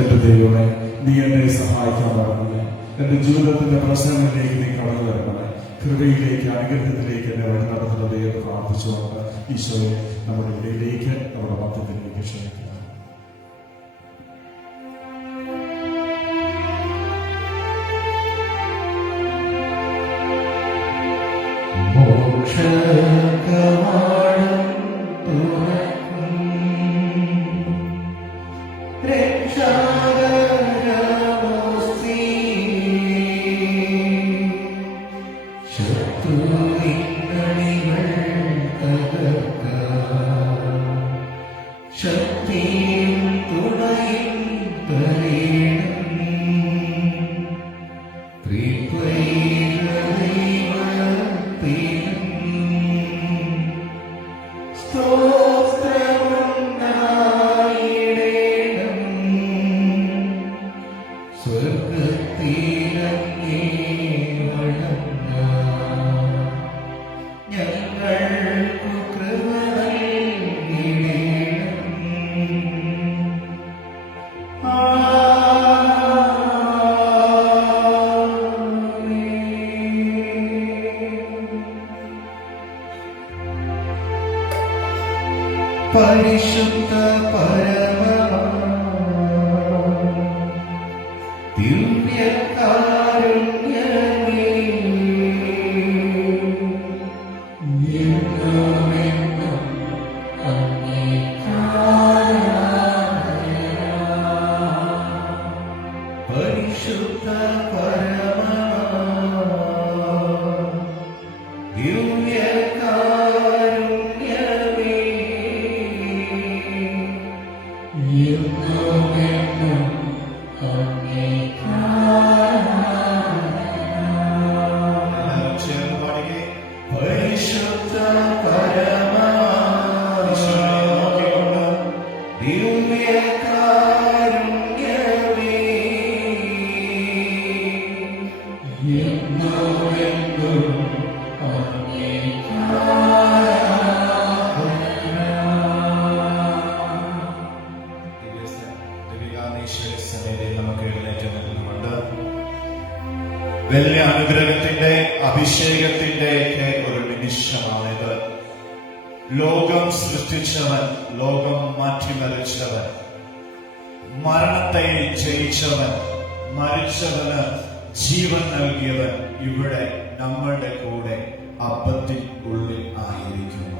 എന്റെ ദൈവമേ, നീ എന്നെ സഹായിക്കാൻ പറഞ്ഞില്ല. എന്റെ ജീവിതത്തിന്റെ പ്രശ്നങ്ങളിലേക്ക് നീ കടന്നു വരണമേ. കൃപയിലേക്ക്, അനുഗ്രഹത്തിലേക്ക് എന്നെ വഴി നടത്തുന്നത് എന്ന് പ്രാർത്ഥിച്ചുകൊണ്ട് ഈശോയെ നമ്മുടെ ഇടയിലേക്ക്, നമ്മുടെ മധ്യത്തിലേക്ക് ക്ഷണിക്കുക. പരിശുദ്ധ പരമ ദിവ്യകാരുണ്യമേ, പരിശുദ്ധ പരമ ദിവ്യകാരുണ്യമേ, പരിശുദ്ധ പരമ ദിവ്യകാരുണ്യമേ, നമുക്ക് എഴുന്നേറ്റ് നിന്നുകൊണ്ട് വലിയ അനുഗ്രഹത്തിന്റെ, അഭിഷേകത്തിന്റെ ഒരു നിമിഷമാണിത്. ലോകം സൃഷ്ടിച്ചവൻ, ലോകം മാറ്റിമറിച്ചവൻ, മരണത്തെ ജയിച്ചവൻ, മരിച്ചവന് ജീവൻ നൽകിയവൻ ഇവിടെ നമ്മളുടെ കൂടെ അപ്പത്തിൻ ഉള്ളിൽ ആയിരിക്കുന്നു.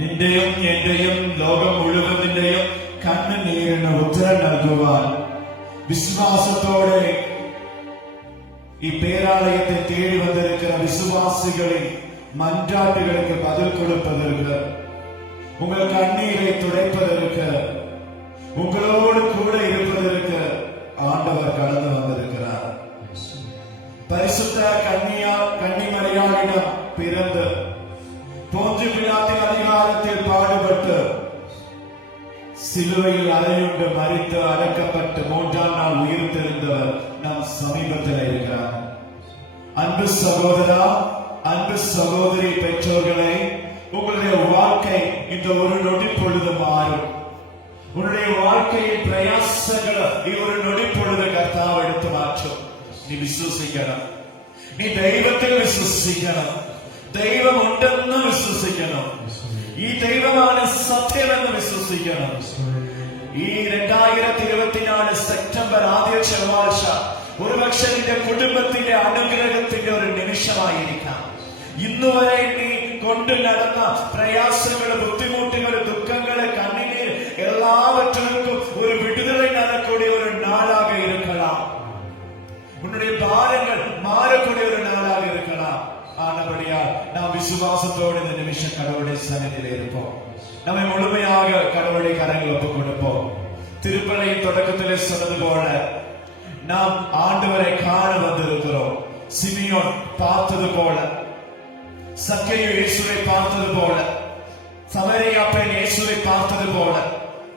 നിന്റെയും എന്റെയും ലോകം മുഴുവതിന്റെയും കണ്ണുനീരിന് ഉത്തരം നൽകുവാൻ വിശ്വാസത്തോടെ ഈ പേരാലയത്തെ തേടി വന്നിരിക്കുന്ന വിശ്വാസികളിൽ മன்றாட்டுகளுக்கு பதில் கொடுப்பதற்கு, உங்கள் கண்ணீரை துடைப்பதற்கு, உங்களோடு கூட இருப்பதற்கு ஆண்டவர் கடந்து வந்திருக்கிறார். பரிசுத்த கன்னிமரியாளிடம் பிறந்து போஞ்சு பிலாத்தின் அதிகாரத்தில் பாடுபட்டு சிலுவையில் அறையுண்டு மரித்து அடக்கப்பட்டு 3ஆம் நாள் உயிர்த்தெழுந்தவர் நம் சமீபத்தில் இருக்கிறார். அன்பு சகோதரா, அன்பு சகோதரி, பெற்றோர்களே, உங்களுடைய வாழ்க்கை இந்த ஒரு நொடி பொழுது மாறும். உன்னுடைய வாழ்க்கையின் பிரயாசங்களை ஒரு நொடி பொழுது கர்த்தாവ് എടുത്തു മാറ്റും. നീ വിശ്വസിക്കണം, നീ ദൈവത്തിൽ വിശ്വസിക്കണം, ദൈവമുണ്ടെന്ന് വിശ്വസിക്കണം, ഈ ദൈവമാണ് സത്യമെന്ന് വിശ്വസിക്കണം. ഈ 2024 സെപ്റ്റംബർ ആദ്യ ചൊവ്വാഴ്ച ഒരുപക്ഷെ നിന്റെ കുടുംബത്തിന്റെ അനുഗ്രഹത്തിന്റെ ഒരു നിമിഷമായിരിക്കാം. ഇന്നുവരെ നീ കൊണ്ടു നടന്ന പ്രയാസങ്ങള്, ബുദ്ധിമുട്ടുകള്, ദുഃഖങ്ങള്, കണ്ണീര് എല്ലാവற்றுക്കും ഒരു വിടുതலை നടக்கூடிய ഒരു நாளாக இருக்கலாம். உன்னுடைய பாரங்கள் மாறக்கூடிய ஒரு நாளாக இருக்கலாம். ஆனபடியால் நாம் விசுவாசத்தோடு இந்த நிமிஷம் கடவுளுடைய சந்நிதியில் இருப்போம். நம்மை முழுமையாக கடவுளுடைய கரங்கள் ஒப்புக் கொடுப்போம். திருப்பலியின் தொடக்கத்திலே சொன்னது போல நாம் ஆண்டவரை காண வந்திருக்கிறோம். சிமியோன் பார்த்தது போல, சக்கேயு இயேசுவை பார்த்தது போல, சமரியா பெண் இயேசுவை பார்த்தது போல,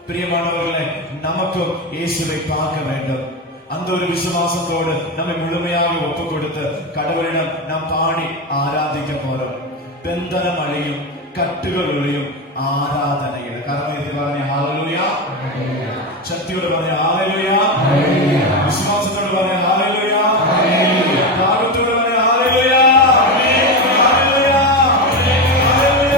பிரியமானவர்களே, நமக்கும் இயேசுவை பார்க்க வேண்டும். அந்த ஒரு விசுவாசத்தோடு நம்மை முழுமையாக ஒப்புக் கொடுத்து கடவுளிடம் நாம் பாடி ஆராதிக்க போறோம். ബന്ധനം അഴിയും, കട്ടുകൾ ഒഴിയും ആരാധനയുടെ. കാരണം ഇത് പറഞ്ഞ ഹല്ലേലൂയ. ശക്തിയോട് പറഞ്ഞ ഹല്ലേലൂയ, വിശ്വാസത്തോട് പറഞ്ഞ ഹല്ലേലൂയ, ഭാഗത്തോട് പറഞ്ഞ ഹല്ലേലൂയ, ഹല്ലേലൂയ, ഹല്ലേലൂയ.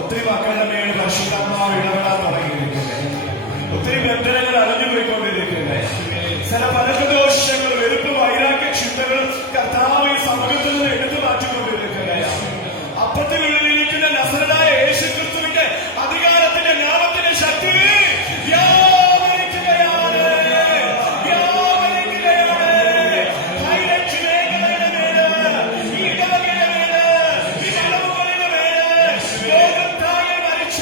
ഒത്തിരി മക്കളുടെ മേൽ പരിശുദ്ധാത്മാവ് ഇടപെടാൻ തുടങ്ങിയിരിക്കുന്നത്. ഒത്തിരി ബന്ധനങ്ങൾ അലഞ്ഞു പോയിക്കൊണ്ടിരിക്കുന്നത്. ചില പരദോഷങ്ങൾ, വെറുപ്പ്, വൈരാഗ്യ ചിന്തകൾ കർത്താവ് ഈ സമൂഹത്തിൽ നിന്ന് എടുത്തു മാറ്റിക്കൊണ്ടിരിക്കുകയാണ്. അപ്പത്തിനുള്ളിലിരിക്കുന്ന നസറനായ യേശുക്രിസ്തുവിന്റെ അധികാരത്തിന്റെ നാമത്തിന്റെ ശക്തി വ്യാപരിക്കുകയാണ്. ഹൈലൈറ്റ് മേഖലയുടെ മേല്, ഈ ഇടവകയുടെ മേല്, ഈ ഇടവുകളുടെ മേല് ലോകത്തായി മരിച്ച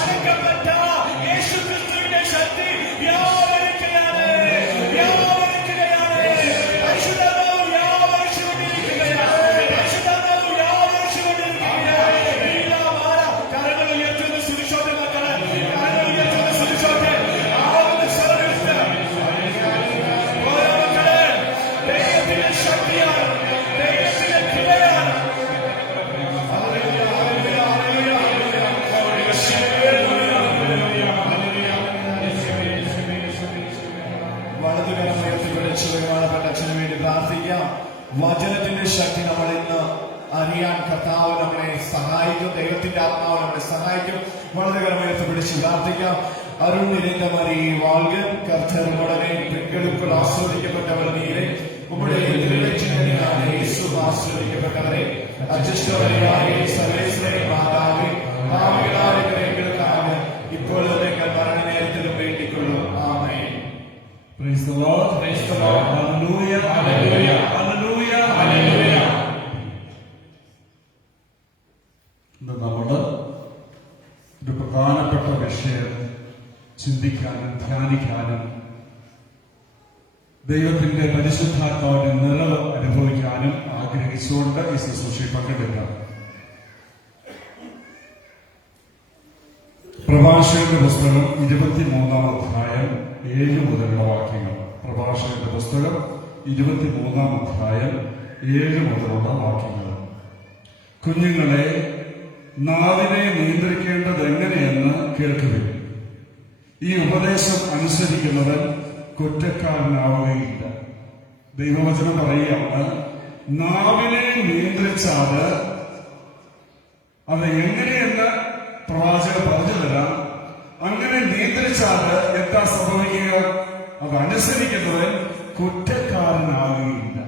അടക്കപ്പെട്ട യേശുക്രിസ്തുവിന്റെ ശക്തി വ്യാപരിക്കുകയാണ്. പരിശുദ്ധാത്മാവ് വ്യാപരിച്ചുകൊണ്ടിരിക്കുകയാണ്. പരിശുദ്ധാത്മാവ് വ്യാപരിച്ചുകൊണ്ടിരിക്കുകയാണ്. കരങ്ങൾ ഉയർത്തുന്ന സ്തുതിച്ചോട്ടെ മക്കളെ, കരങ്ങൾ ഉയർത്തുന്ന സ്തുതിച്ചോട്ടെ. ആവുന്ന സർവ്വ ഓരോ മക്കളെ ദൈവത്തിന്റെ ശക്തിയാണ്, ദൈവത്തിന്റെ ക്രിയയാണ്. വലതുകരം ഉയർത്തിപ്പിടിച്ച് ബഹുമാനപ്പെട്ട അച്ഛന് വേണ്ടി പ്രാർത്ഥിക്കാം. വചനത്തിന്റെ ശക്തി നമ്മൾ ഇന്ന് അറിയാൻ കർത്താവ് നമ്മളെ സഹായിക്കും. ദൈവത്തിന്റെ ആത്മാവ് നമ്മളെ സഹായിക്കും. വലതുകരം ഉയർത്തിപ്പിടിച്ച് പ്രാർത്ഥിക്കാം. അരുൺ നിരந்த മരി வாழ்க கர்த்தர் உடனே பெண்களுக்குள் ஆசீர்வதிக்கப்பட்டவர் நீரே. உம்முடைய திருவெற்றினாலே இயேசு ஆசீர்வதிக்கப்பட்டவரே. அஜிஷ்டவரியாயே சர்வேஸ்வரே மாதாவே, பாவிகளான எங்களுக்காக இப்பொழுதும் எங்கள் மரண நேரத்திலும் வேண்டிக் கொள்ளும். ஆமென். Praise the Lord. Praise the Lord. Hallelujah. Hallelujah. Hallelujah. Hallelujah. ഇന്ന് നമ്മുടെ ഒരു പ്രധാനപ്പെട്ട വിഷയം ചിന്തിക്കാനും ധ്യാനിക്കാനും ദൈവത്തിന്റെ പരിശുദ്ധാത്മാവിന്റെ നിറവ് അനുഭവിക്കാനും ആഗ്രഹിച്ചുകൊണ്ട് ഈ ശുശ്രൂഷയിൽ പങ്കെടുക്കാം. പ്രഭാഷകന്റെ പുസ്തകം 23-ാം അധ്യായം 7 മുതലുള്ള വാക്യങ്ങൾ. പ്രഭാഷകന്റെ പുസ്തകം 23-ാം അധ്യായം 7 മുതലുള്ള വാക്യങ്ങൾ. കുഞ്ഞുങ്ങളെ, നാവിനെ നിയന്ത്രിക്കേണ്ടത് എങ്ങനെയെന്ന് കേൾക്കുവിൻ. ഈ ഉപദേശം അനുസരിക്കുന്നവൻ കുറ്റക്കാരനാവുകയില്ല. ദൈവവചനം പറയുകയാണ്, നാവിനെ നിയന്ത്രിച്ചാൽ അത് എങ്ങനെയെന്ന് പ്രവാചകൻ പറഞ്ഞു തരാം. അങ്ങനെ നിയന്ത്രിച്ചാൽ എന്താ സംഭവിക്കുക? അതനുസരിക്കുന്നവൻ കുറ്റക്കാരനാവുകയില്ല.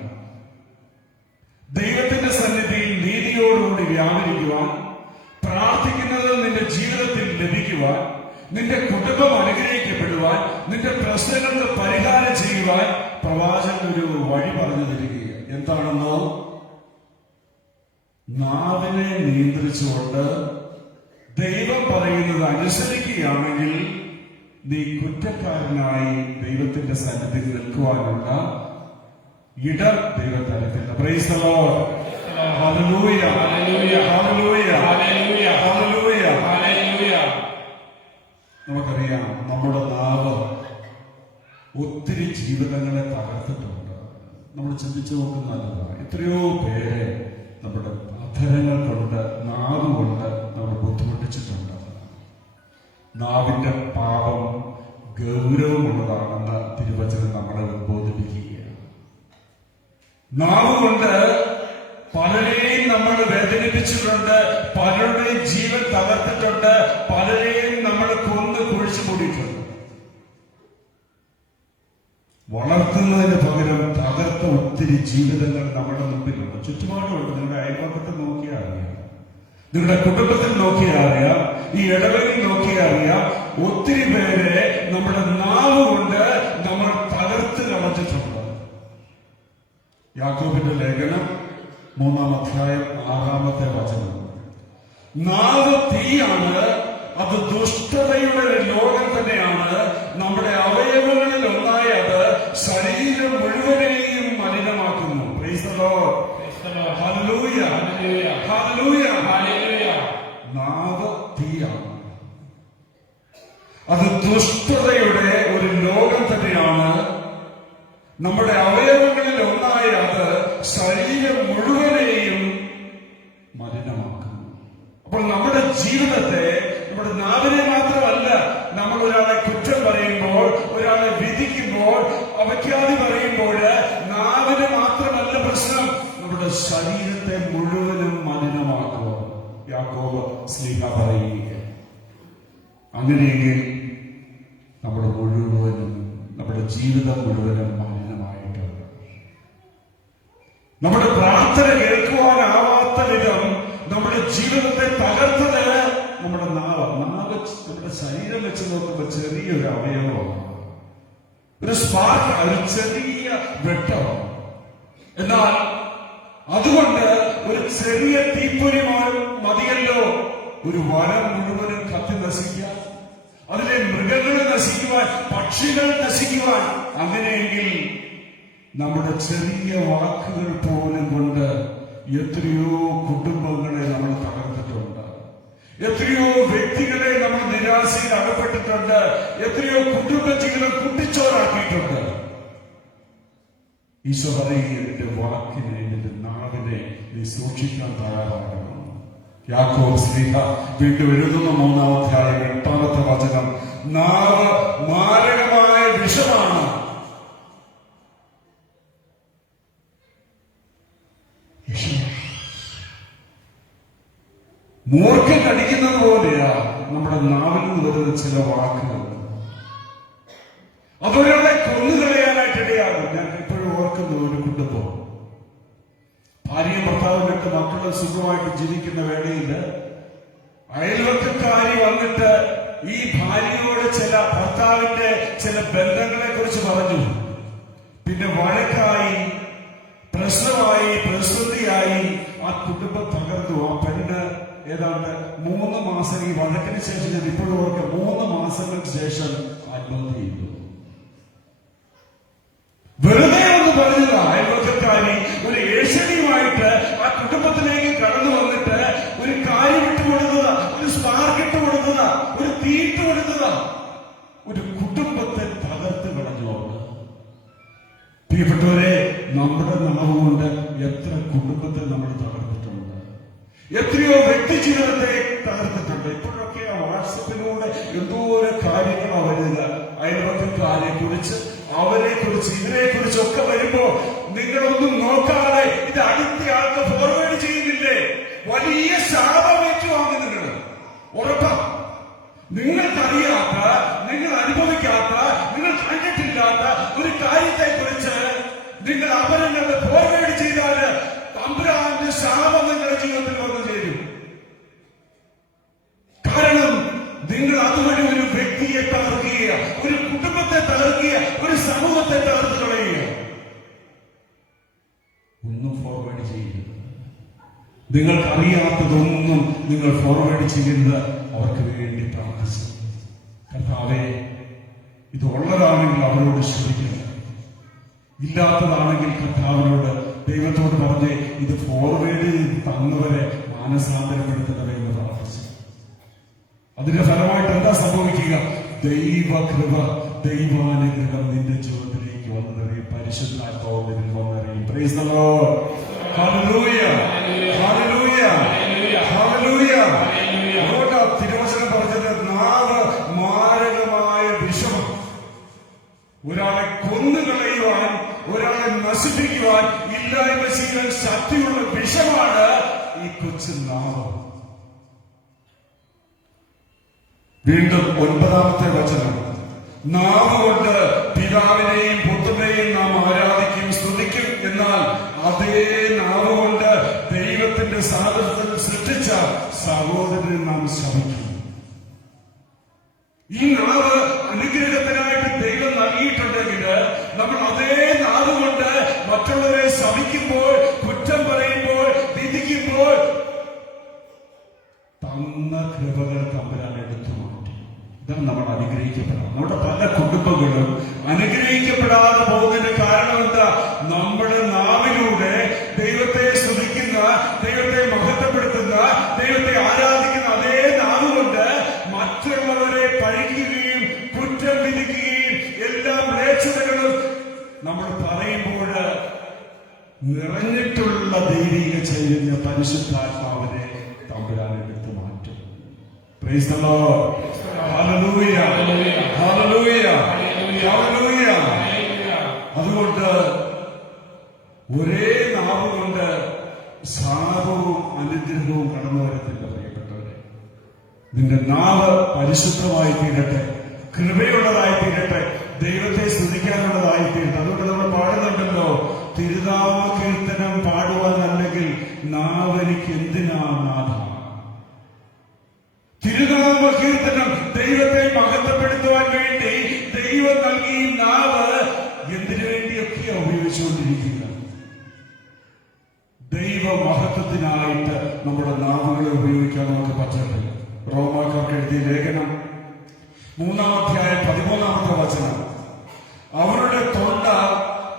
ദൈവത്തിന്റെ സന്നിധിയിൽ നീതിയോടുകൂടി വ്യാപരിക്കുവാൻ, പ്രാർത്ഥിക്കുന്നത് നിന്റെ ജീവിതത്തിൽ ലഭിക്കുവാൻ, നിന്റെ കുടുംബം അനുഗ്രഹിക്കപ്പെടുവാൻ, നിന്റെ പ്രശ്നങ്ങൾക്ക് പരിഹാരം ചെയ്യുവാൻ പ്രവാചകൻ ഒരു വഴി പറഞ്ഞു തരികയാണ്. എന്താണെന്നോ? നാവിനെ നിയന്ത്രിച്ചുകൊണ്ട് ദൈവം പറയുന്നത് അനുസരിക്കുകയാണെങ്കിൽ നീ കുറ്റക്കാരനായി ദൈവത്തിന്റെ സന്നിധിയിൽ നിൽക്കുവാനുള്ള ഇടം ദൈവം തരത്തില്ല. Price the lord. Hallelujah, hallelujah, hallelujah, hallelujah, hallelujah, hallelujah. നമുക്കറിയാം, നമ്മുടെ നാവ് ഒത്തിരി ജീവിതങ്ങളെ തകർത്തിട്ടുണ്ട്. നമ്മൾ ചിന്തിച്ചു നോക്കുന്നതാണ്. എത്രയോ പേരെ നമ്മുടെ അധരങ്ങൾ കൊണ്ട്, നാവ് കൊണ്ട് നമ്മൾ ബുദ്ധിമുട്ടിച്ചിട്ടുണ്ട്. നാവിന്റെ പാപം ഗൗരവമുള്ളതാണെന്ന് തിരുവചനം നമ്മളെ ഉദ്ബോധിപ്പിക്കുകയാണ്. നാവ് കൊണ്ട് പലരെയും നമ്മൾ വേദനിപ്പിച്ചിട്ടുണ്ട്, പലരുടെയും ജീവൻ തകർത്തിട്ടുണ്ട്, പലരെയും നമ്മൾ കൊന്ന് കുഴിച്ചു മൂടിയിട്ടുണ്ട്. വളർത്തുന്നതിന് പകരം തകർത്ത ഒത്തിരി ജീവിതങ്ങൾ നമ്മുടെ മുമ്പിലുണ്ട്, ചുറ്റുപാടുമുണ്ട്. നിങ്ങളുടെ അയൽപക്കത്തിൽ നോക്കിയാൽ അറിയാം, നിങ്ങളുടെ കുടുംബത്തിൽ നോക്കിയാൽ അറിയാം, ഈ ഇടവകയിൽ നോക്കിയാൽ അറിയാം. ഒത്തിരി പേരെ നമ്മുടെ നാവ് കൊണ്ട് നമ്മൾ തകർത്ത് കളഞ്ഞിട്ടുണ്ട്. യാക്കോബിന്റെ ലേഖനം 3-ാം അധ്യായം 6-ാമത്തെ വചനം. നാവ് തീയാണ്, അത് ദുഷ്ടതയുടെ ഒരു ലോകം തന്നെയാണ്. നമ്മുടെ അവയവങ്ങളിൽ ഒന്നായി അത് ശരീരം മുഴുവനെയും മലിനമാക്കുന്നു. Praise the lord. Hallelujah, hallelujah, hallelujah. നാവ് തീയാണ്, അത് ദുഷ്ടതയുടെ ഒരു ലോകം തന്നെയാണ്. നമ്മുടെ അവയവങ്ങളിൽ ഒന്നായി അത് ശരീരം മുഴുവനെയും മലിനമാക്കുന്നു. അപ്പോൾ നമ്മുടെ ജീവിതത്തെ, നമ്മുടെ നാവിനെ മാത്രമല്ല, നമ്മൾ ഒരാളെ കുറ്റം പറയുമ്പോൾ, ഒരാളെ വിധിക്കുമ്പോൾ, അപഖ്യാതി പറയുമ്പോൾ നാവിന് മാത്രമല്ല പ്രശ്നം, നമ്മുടെ ശരീരത്തെ മുഴുവനും മലിനമാക്കുക. യാക്കോബ് ശ്ലീഹ പറയുക. അങ്ങനെയെങ്കിൽ നമ്മുടെ മുഴുവനും, നമ്മുടെ ജീവിതം മുഴുവനും മലിനമായിട്ടുണ്ട്. നമ്മുടെ പ്രാർത്ഥന കേൾക്കുവാനാവാത്ത വിധം നമ്മുടെ ജീവിതത്തെ തകർത്തത് നമ്മുടെ നാവ്. നമ്മുടെ ശരീരം വെച്ച് നോക്കുമ്പോൾ ചെറിയൊരു അവയവമാണ്, ഒരു സ്പാർക്ക്, ഒരു ചെറിയ വെട്ടമാണ്. എന്നാൽ അതുകൊണ്ട് ഒരു ചെറിയ തീപ്പൊരി മതിയല്ലോ ഒരു വനം മുഴുവനും കത്തി നശിക്കാൻ, അതിലെ മൃഗങ്ങളെ നശിക്കുവാൻ, പക്ഷികൾ നശിക്കുവാൻ. അങ്ങനെയെങ്കിൽ നമ്മുടെ ചെറിയ വാക്കുകൾ പോലും കൊണ്ട് എത്രയോ കുടുംബങ്ങളെ നമ്മൾ തകർത്തിട്ടുണ്ട്, എത്രയോ വ്യക്തികളെ നമ്മൾ നിരാശയിൽ അകപ്പെട്ടിട്ടുണ്ട്, എത്രയോ കുടുംബ ജീവിതം കുട്ടിച്ചോറാക്കിയിട്ടുണ്ട്. ഈശോ പറയുക, എന്റെ വാക്കിനെ, എന്റെ നാവിനെ നീ സൂക്ഷിക്കാൻ തയ്യാറാകണം. യാക്കോബ് ശ്ലീഹ വീണ്ടും എഴുതുന്ന 3-ാം അധ്യായം 8-ാമത്തെ വചനം. നാവ് മാരകമായ വിഷമാണ്. മൂർഖൻ കടിക്കുന്നത് പോലെയാ നമ്മുടെ നാവിൽ നിന്ന് വരുന്ന ചില വാക്കുകൾ. അതൊരാളെ കൊന്നുകളയാനായിട്ട് ഇടയാകും. ഞാൻ എപ്പോഴും ഓർക്കുന്നു, ഒരു കുടുംബം, ഭാര്യയും ഭർത്താവും വിട്ട് മക്കളും സുഖമായിട്ട് ജീവിക്കുന്ന വേളയിൽ അയൽവക്കക്കാരി വന്നിട്ട് ഈ ഭാര്യയോട് ചില ഭർത്താവിന്റെ ചില ബന്ധങ്ങളെ കുറിച്ച് പറഞ്ഞു. പിന്നെ വഴക്കായി, പ്രശ്നമായി, പ്രതിസന്ധിയായി, ആ കുടുംബം തകർന്നു. ആ പെണ്ണ് ഏതാണ്ട് 3 മാസം, ഈ വഴക്കിന് ശേഷം, ഞാൻ ഇപ്പോഴും ഓർക്കുക, 3 മാസങ്ങൾക്ക് ശേഷം ആത്മഹത്യ ചെയ്തു. വെറുതെ ഒന്ന് പറഞ്ഞത് അയൽവക്കക്കാരി ഒരു ഏഷ്യയുമായിട്ട് ആ കുടുംബത്തിലേക്ക് കടന്നു വന്നിട്ട് ഒരു കാര്യം ഇട്ടുകൊടുത്തതാ, ഒരു സ്പാർക്ക് ഇട്ടുകൊടുത്തതാ, ഒരു തീയിട്ട് കൊടുത്തതാ, ഒരു കുടുംബത്തെ തകർത്ത് കളഞ്ഞു. പ്രിയപ്പെട്ടവരെ, നമ്മുടെ നാവ് കൊണ്ട് എത്ര കുടുംബത്തെ നമ്മൾ തകർത്തിട്ടുണ്ട്, എത്രയോ വ്യക്തി ജീവിതത്തെ തകർത്തിട്ടുണ്ട്. ഇപ്പോഴൊക്കെ വാട്സപ്പിലൂടെ എന്തോരോ കാര്യങ്ങളാണ് വരുക. അയൽവക്കക്കാരെ കുറിച്ച്, അവരെ കുറിച്ച്, ഇതിനെ കുറിച്ചൊക്കെ വരുമ്പോ നിങ്ങളൊന്നും നോക്കാതെ ഇത് അടുത്ത ആൾക്ക് ഫോർവേഡ് ചെയ്യുന്നില്ലേ? വലിയ ശാപം ഏറ്റുവാങ്ങും നിങ്ങൾ. ഉറപ്പാ, നിങ്ങൾക്കറിയാത്ത, നിങ്ങൾ അനുഭവിക്കാത്ത, നിങ്ങൾ കണ്ടിട്ടില്ലാത്ത ഒരു കാര്യത്തെ കുറിച്ച് നിങ്ങൾ അവരങ്ങളുടെ ഫോർവേഡ് ചെയ്താൽ തമ്പുരാന്റെ ശാപം നിങ്ങളുടെ ജീവിതത്തിൽ വന്നു ചേരും. കാരണം നിങ്ങൾ അതുവഴി ഒരു വ്യക്തിയെ തകർക്കുക, ഒരു കുടുംബത്തെ തകർക്കുക, ഒരു സമൂഹത്തെ തകർത്ത് കളയുക. ഒന്നും ഫോർവേഡ് ചെയ്യരുത്. നിങ്ങൾക്കറിയാത്തതൊന്നും നിങ്ങൾ ഫോർവേഡ് ചെയ്യുന്നത് അവർക്ക് വേണ്ടി പ്രാർത്ഥിച്ചു. കർത്താവേ, ഇത് ഉള്ളതാണെങ്കിൽ അവരോട് ക്ഷമിക്കണം, ഇല്ലാത്തതാണെങ്കിൽ കർത്താവിനോട് ദൈവത്തോട് പറഞ്ഞ് ഇത് ഫോർവേഡ് ചെയ്ത് തന്നവരെ മാനസാന്തരപ്പെടുത്തണമേ എന്ന് പ്രാർത്ഥിച്ചു. അതിന്റെ ഫലമായിട്ട് എന്താ സംഭവിക്കുക? ദൈവകൃപ, ദൈവാനുഗ്രഹം നിന്റെ ജീവിതത്തിലേക്ക് വന്നറിയും, പരിശുദ്ധാത്മാവിൽ വന്നറിയും. Praise the lord. Hallelujah, hallelujah, hallelujah. അതുകൊണ്ട് തിരുവചനം പറഞ്ഞത് നാവ് മാരകമായ വിഷമം. ഒരാളെ കൊന്നുകളയുവാൻ, ഒരാളെ നശിപ്പിക്കുവാൻ ഇല്ലായ്മ ചെയ്യാൻ ശക്തിയുള്ള വിഷമാണ് ഈ കൊച്ചു നാവ്. വീണ്ടും 9-ാമത്തെ വചനം, നാവ് കൊണ്ട് പിതാവിനെയും പുത്രനെയും നാം ആരാധിക്കും, സ്തുതിക്കും. എന്നാൽ അതേ നാവ് കൊണ്ട് ദൈവത്തിന്റെ സാദൃശ്യത്തിൽ സൃഷ്ടിച്ച സഹോദരനെ നാം ശപിക്കും. ഈ നാവ് അനുഗ്രഹത്തിനായിട്ട് ദൈവം നൽകിയിട്ടുണ്ടെങ്കിൽ നമ്മൾ അതേ നാവ് കൊണ്ട് മറ്റുള്ളവരെ ശപിക്കുമ്പോൾ, കുറ്റം പറയുമ്പോൾ, വിധിക്കുമ്പോൾ തന്ന കൃപകൾ തമ്പുരാൻ എടുത്തു മാറ്റി. ഇതാണ് നമ്മൾ അനുഗ്രഹിക്കപ്പെടാം. നമ്മുടെ പല കുടുംബങ്ങളും അനുഗ്രഹിക്കപ്പെടാതെ പോകുന്നതിന്റെ കാരണം എന്താ? നമ്മുടെ നാവിലൂടെ ദൈവത്തെ സ്തുതിക്കുന്ന, ദൈവത്തെ മഹത്വപ്പെടുത്തുന്ന, ദൈവത്തെ ആരാധിക്കുന്ന അതേ നാവുകൊണ്ട് മറ്റുള്ളവരെ പഴിക്കുകയും കുറ്റം വിധിക്കുകയും എല്ലാ മ്ലേച്ഛതകളും നമ്മൾ പറയുമ്പോൾ നിറഞ്ഞിട്ടുള്ള ദൈവിക ചൈതന്യ പരിശുദ്ധാത്മാവിനെ തമ്പുരാൻ എടുത്തു മാറ്റും. Price the lord. Hallelujah, hallelujah, hallelujah. അതുകൊണ്ട് ഒരേ നാവ് കൊണ്ട് ശാപവും അനുഗ്രഹവും കടന്നു വരത്തില്ല പ്രിയപ്പെട്ടവരെ. നിന്റെ നാവ് പരിശുദ്ധമായി തീരട്ടെ, കൃപയുള്ളതായി തീരട്ടെ, ദൈവത്തെ സ്തുതിക്കാനുള്ളതായി തീരട്ടെ. അതുകൊണ്ട് നമ്മൾ പാടുന്നുണ്ടല്ലോ, തിരുനാമ കീർത്തനം പാടുവാനല്ലെങ്കിൽ നാവെനിക്ക് എന്തിനാ നാഥ. തിരുനാമ കീർത്തനം ദൈവത്തെ മഹത്വപ്പെടുത്തുവാൻ വേണ്ടി ദൈവം നൽകി നാവ് എന്തിനു വേണ്ടിയൊക്കെയാ ഉപയോഗിച്ചുകൊണ്ടിരിക്കുക? ദൈവ മഹത്വത്തിനായിട്ട് നമ്മുടെ നാവുകളെ ഉപയോഗിക്കാൻ നമുക്ക് പറ്റത്തില്ല. റോമാക്കാർക്ക് എഴുതിയ ലേഖനം 3-ാം അധ്യായം 13-ാമത്തെ വചനം, അവരുടെ തൊണ്ട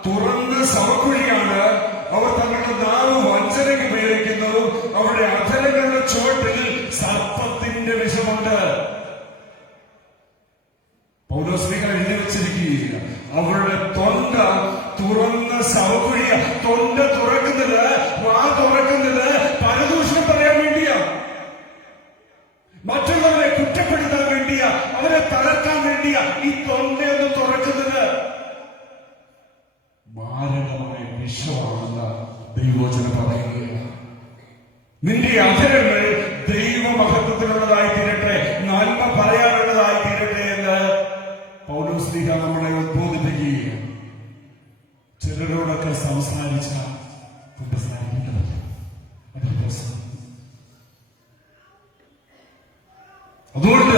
തുറന്ന ശവക്കുഴിയാണ്, അവർ തങ്ങളുടെ നാവ് വഞ്ചനയ്ക്ക് ഉപയോഗിക്കുന്നു, അവരുടെ അധരങ്ങളുടെ ചുവട്ടിൽ സർപ്പത്തിന്റെ വിഷമുണ്ട്. പൗലോസ്ലീഹ എഴുതി വെച്ചിരിക്കുകയില്ല, അവരുടെ തൊണ്ട തുറന്ന ശവക്കുഴിയ. തൊണ്ട തുറക്കുന്നത്, വാ തുറക്കുന്നത് പരദൂഷണം പറയാൻ വേണ്ടിയാ, മറ്റുള്ളവരെ കുറ്റപ്പെടുത്താൻ വേണ്ടിയാ, അവരെ തളർത്താൻ വേണ്ടിയാ ഈ തൊണ്ടയൊന്ന് തുറക്കുന്നത്. മാരകമായ വിഷമാണെന്ന് ദൈവവചനം പറയുകയാണ്. നിന്റെ അധരങ്ങൾ ദൈവമഹത്വത്തിനുള്ളതായി തീരട്ടെ, നന്മ പറയാനുള്ളതായി തീരട്ടെ എന്ന് പൗലോസ്ലീഹ നമ്മളെ ഉദ്ബോധിപ്പിക്കുകയാണ്. ചിലരോടൊക്കെ സംസാരിച്ച സംസാരിക്കേണ്ടത് അതുകൊണ്ട്